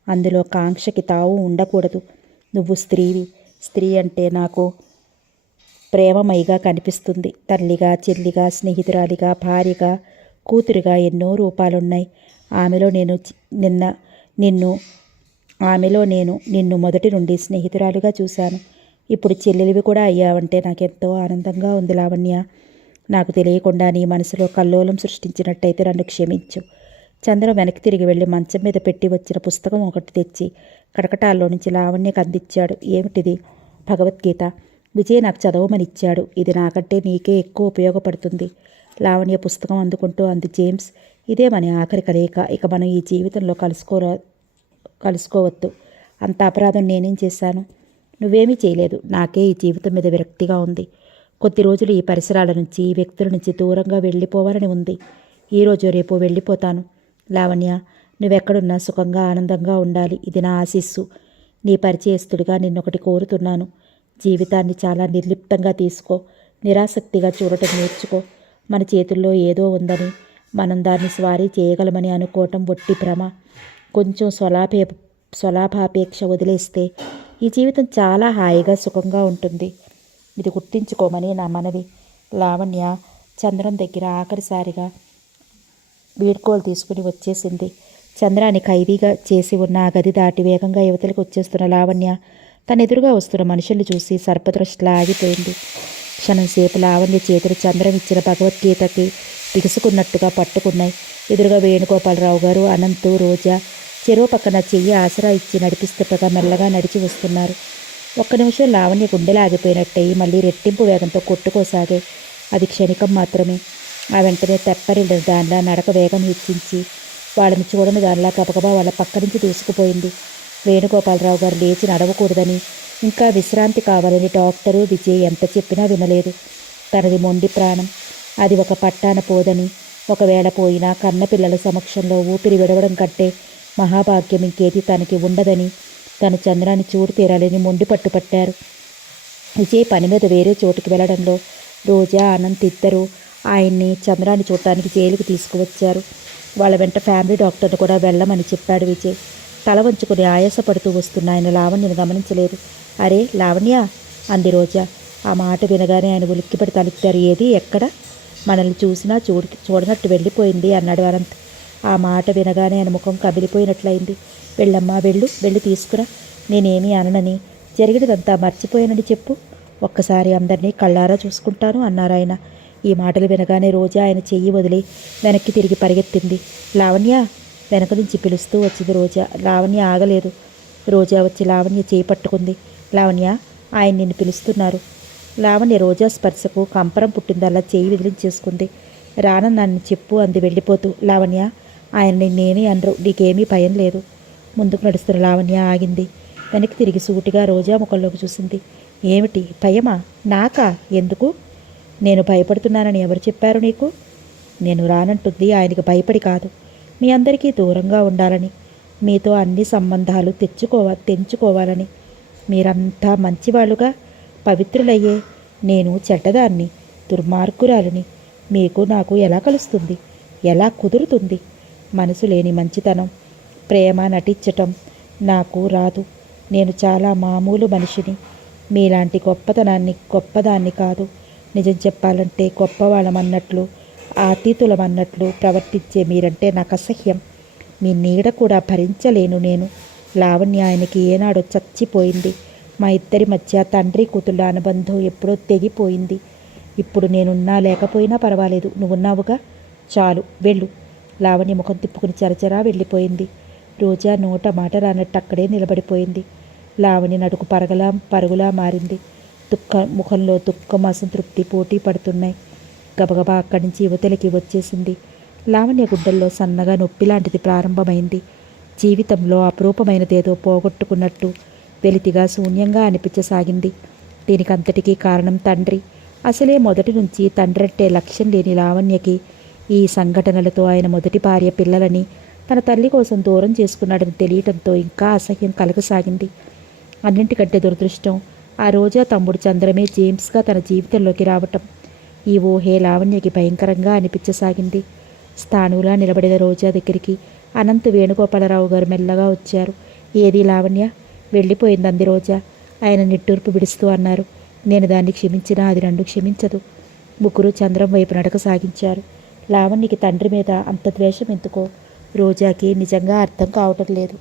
అందులో కాంక్షకి తావు ఉండకూడదు. నువ్వు స్త్రీవి. స్త్రీ అంటే నాకు ప్రేమమయిగా కనిపిస్తుంది. తల్లిగా, చెల్లిగా, స్నేహితురాలిగా, భార్యగా, కూతురుగా ఎన్నో రూపాలున్నాయి. ఆమెలో నేను నిన్ను మొదటి నుండి స్నేహితురాలుగా చూశాను. ఇప్పుడు చెల్లెలివి కూడా అయ్యావంటే నాకెంతో ఆనందంగా ఉంది లావణ్య. నాకు తెలియకుండా నీ మనసులో కల్లోలం సృష్టించినట్టయితే నన్ను క్షమించు. చంద్రం వెనక్కి తిరిగి వెళ్ళి మంచం మీద పెట్టి వచ్చిన పుస్తకం ఒకటి తెచ్చి కటకటాల్లో నుంచి లావణ్యకు అందించాడు. ఏమిటిది? భగవద్గీత. విజయ్ నాకు చదవమని ఇచ్చాడు. ఇది నాకంటే నీకే ఎక్కువ ఉపయోగపడుతుంది. లావణ్య పుస్తకం అందుకుంటూ అంది. జేమ్స్, ఇదే మన ఆఖరి కలయిక. ఇక మనం ఈ జీవితంలో కలుసుకోవద్దు. అంత అపరాధం నేనేం చేశాను? నువ్వేమీ చేయలేదు. నాకే ఈ జీవితం మీద విరక్తిగా ఉంది. కొద్ది రోజులు ఈ పరిసరాల నుంచి, ఈ వ్యక్తుల నుంచి దూరంగా వెళ్ళిపోవాలని ఉంది. ఈరోజు రేపు వెళ్ళిపోతాను. లావణ్య, నువ్వెక్కడున్నా సుఖంగా ఆనందంగా ఉండాలి. ఇది నా ఆశీస్సు. నీ పరిచయస్తుడిగా నిన్నొకటి కోరుతున్నాను. జీవితాన్ని చాలా నిర్లిప్తంగా తీసుకో. నిరాసక్తిగా చూడటం నేర్చుకో. మన చేతుల్లో ఏదో ఉందని, మనం దాన్ని స్వారీ చేయగలమని అనుకోవటం ఒట్టి భ్రమ. కొంచెం స్వలాభాపేక్ష వదిలేస్తే ఈ జీవితం చాలా హాయిగా సుఖంగా ఉంటుంది. ఇది గుర్తించుకోమని నా మనవి. లావణ్య చంద్రం దగ్గర ఆఖరిసారిగా వీడ్కోలు తీసుకుని వచ్చేసింది. చంద్రాన్ని ఖైదీగా చేసి ఉన్న ఆ గది దాటి వేగంగా యువతలకు వచ్చేస్తున్న లావణ్య తన ఎదురుగా వస్తున్న మనుషుల్ని చూసి సర్పదృష్టిలా ఆగిపోయింది. క్షణంసేపు లావణ్య చేతులు చంద్రం ఇచ్చిన భగవద్గీతకి బిగుసుకున్నట్టుగా పట్టుకున్నాయి. ఎదురుగా వేణుగోపాలరావు గారు, అనంతు, రోజా చెరువు పక్కన చెయ్యి ఆసరా ఇచ్చి నడిపిస్తుండగా మెల్లగా నడిచి వస్తున్నారు. ఒక్క నిమిషం లావణ్య గుండెలు ఆగిపోయినట్టయి మళ్ళీ రెట్టింపు వేగంతో కొట్టుకోసాగే. అది క్షణికం మాత్రమే. ఆ వెంటనే తెప్పరిల్లిన దానిలా నడక వేగం హెచ్చించి వాళ్ళని చూడని దానిలా గబగబా వాళ్ళ పక్క నుంచి దూసుకుపోయింది. వేణుగోపాలరావు గారు లేచి నడవకూడదని, ఇంకా విశ్రాంతి కావాలని డాక్టరు విజయ్ ఎంత చెప్పినా వినలేదు. తనది మొండి ప్రాణం. అది ఒక పట్టాన పోదని, ఒకవేళ పోయినా కన్నపిల్లల సమక్షంలో ఊపిరి విడవడం కంటే మహాభాగ్యం ఇంకేది తనకి ఉండదని, తను చంద్రాన్ని చూడు తీరాలని మొండి పట్టుపట్టారు. విజయ్ పని మీద వేరే చోటుకి వెళ్లడంలో రోజా, అనంత్ ఇద్దరు ఆయన్ని చంద్రాన్ని చూడటానికి జైలుకు తీసుకువచ్చారు. వాళ్ళ వెంట ఫ్యామిలీ డాక్టర్ను కూడా వెళ్ళమని చెప్పాడు విజయ్. తల వంచుకుని ఆయాసపడుతూ వస్తున్న ఆయన లావణ్యను గమనించలేదు. అరే లావణ్య, అంది రోజా. ఆ మాట వినగానే ఆయన ఉలిక్కిపడి తలెత్తారు. ఏది? ఎక్కడ? మనల్ని చూసినా చూడనట్టు వెళ్ళిపోయింది అన్నాడు అనంత్. ఆ మాట వినగానే ఆయన ముఖం కమిలిపోయినట్లయింది. వెళ్ళమ్మా, వెళ్ళి తీసుకురా. నేనేమీ అననని, జరిగినదంతా మర్చిపోయానని చెప్పు. ఒక్కసారి అందరినీ కళ్ళారా చూసుకుంటాను అన్నారాయన. ఈ మాటలు వినగానే రోజా ఆయన చెయ్యి వదిలి వెనక్కి తిరిగి పరిగెత్తింది. లావణ్య, వెనక నుంచి పిలుస్తూ వచ్చింది రోజా. లావణ్య ఆగలేదు. రోజా వచ్చి లావణ్య చేయి పట్టుకుంది. లావణ్య, ఆయన నిన్ను పిలుస్తున్నారు. లావణ్య రోజా స్పర్శకు కంపరం పుట్టిందల్లా చేయి విదిలించేసుకుంది. రానన్నాన్ని చెప్పు అంది వెళ్ళిపోతూ. లావణ్య, ఆయన నిన్నేమీ అనరు, నీకేమీ భయం లేదు. ముందుకు నడుస్తున్న లావణ్య ఆగింది. వెనక్కి తిరిగి సూటిగా రోజా ముఖంలోకి చూసింది. ఏమిటి భయమా? నాకా? ఎందుకు? నేను భయపడుతున్నానని ఎవరు చెప్పారు నీకు? నేను రానంటుంది ఆయనకి భయపడి కాదు, మీ అందరికీ దూరంగా ఉండాలని, మీతో అన్ని సంబంధాలు తెంచుకోవాలని. మీరంతా మంచివాళ్ళుగా, పవిత్రులయ్యే. నేను చెడ్డదాన్ని, దుర్మార్గురాలిని. మీకు నాకు ఎలా కలుస్తుంది? ఎలా కుదురుతుంది? మనసు లేని మంచితనం, ప్రేమ నటించటం నాకు రాదు. నేను చాలా మామూలు మనిషిని. మీలాంటి గొప్పదాన్ని కాదు. నిజం చెప్పాలంటే గొప్పవాళ్ళమన్నట్లు, అతీతులమన్నట్లు ప్రవర్తించే మీరంటే నాకు అసహ్యం. మీ నీడ కూడా భరించలేను నేను. లావణ్య ఆయనకి ఏనాడో చచ్చిపోయింది. మా ఇద్దరి మధ్య తండ్రి కూతుళ్ళ అనుబంధం ఎప్పుడో తెగిపోయింది. ఇప్పుడు నేనున్నా లేకపోయినా పర్వాలేదు. నువ్వున్నావుగా, చాలు, వెళ్ళు. లావణ్య ముఖం తిప్పుకుని చరచరా వెళ్ళిపోయింది. రోజా నోట మాట రానట్టు అక్కడే నిలబడిపోయింది. లావణ్య నడుకు పరుగులా మారింది. ముఖంలో దుఃఖం, అసంతృప్తి పోటీ పడుతున్నాయి. గబగబా అక్కడి నుంచి యువతలకి వచ్చేసింది. లావణ్య గుడ్డల్లో సన్నగా నొప్పి లాంటిది ప్రారంభమైంది. జీవితంలో అపురూపమైనదేదో పోగొట్టుకున్నట్టు వెలితిగా శూన్యంగా అనిపించసాగింది. దీనికంతటికీ కారణం తండ్రి. అసలే మొదటి నుంచి తండ్రంటే లక్ష్యం లేని లావణ్యకి ఈ సంఘటనలతో ఆయన మొదటి భార్య పిల్లలని తన తల్లి కోసం దూరం చేసుకున్నాడని తెలియటంతో ఇంకా అసహ్యం కలగసాగింది. అన్నింటికంటే దురదృష్టం ఆ రోజా తమ్ముడు చంద్రమే జేమ్స్గా తన జీవితంలోకి రావటం. ఈ ఊహే లావణ్యకి భయంకరంగా అనిపించసాగింది. స్థాణువులా నిలబడిన రోజా దగ్గరికి అనంత్ వేణుగోపాలరావు గారు మెల్లగా వచ్చారు. ఏది లావణ్య? వెళ్ళిపోయిందంది రోజా. ఆయన నిట్టూర్పు విడుస్తూ అన్నారు. నేను దాన్ని క్షమించినా అది నన్ను క్షమించదు. ముగ్గురు చంద్రం వైపు నడక సాగించారు. లావణ్యకి తండ్రి మీద అంత ద్వేషం ఎందుకో రోజాకి నిజంగా అర్థం కావటం లేదు.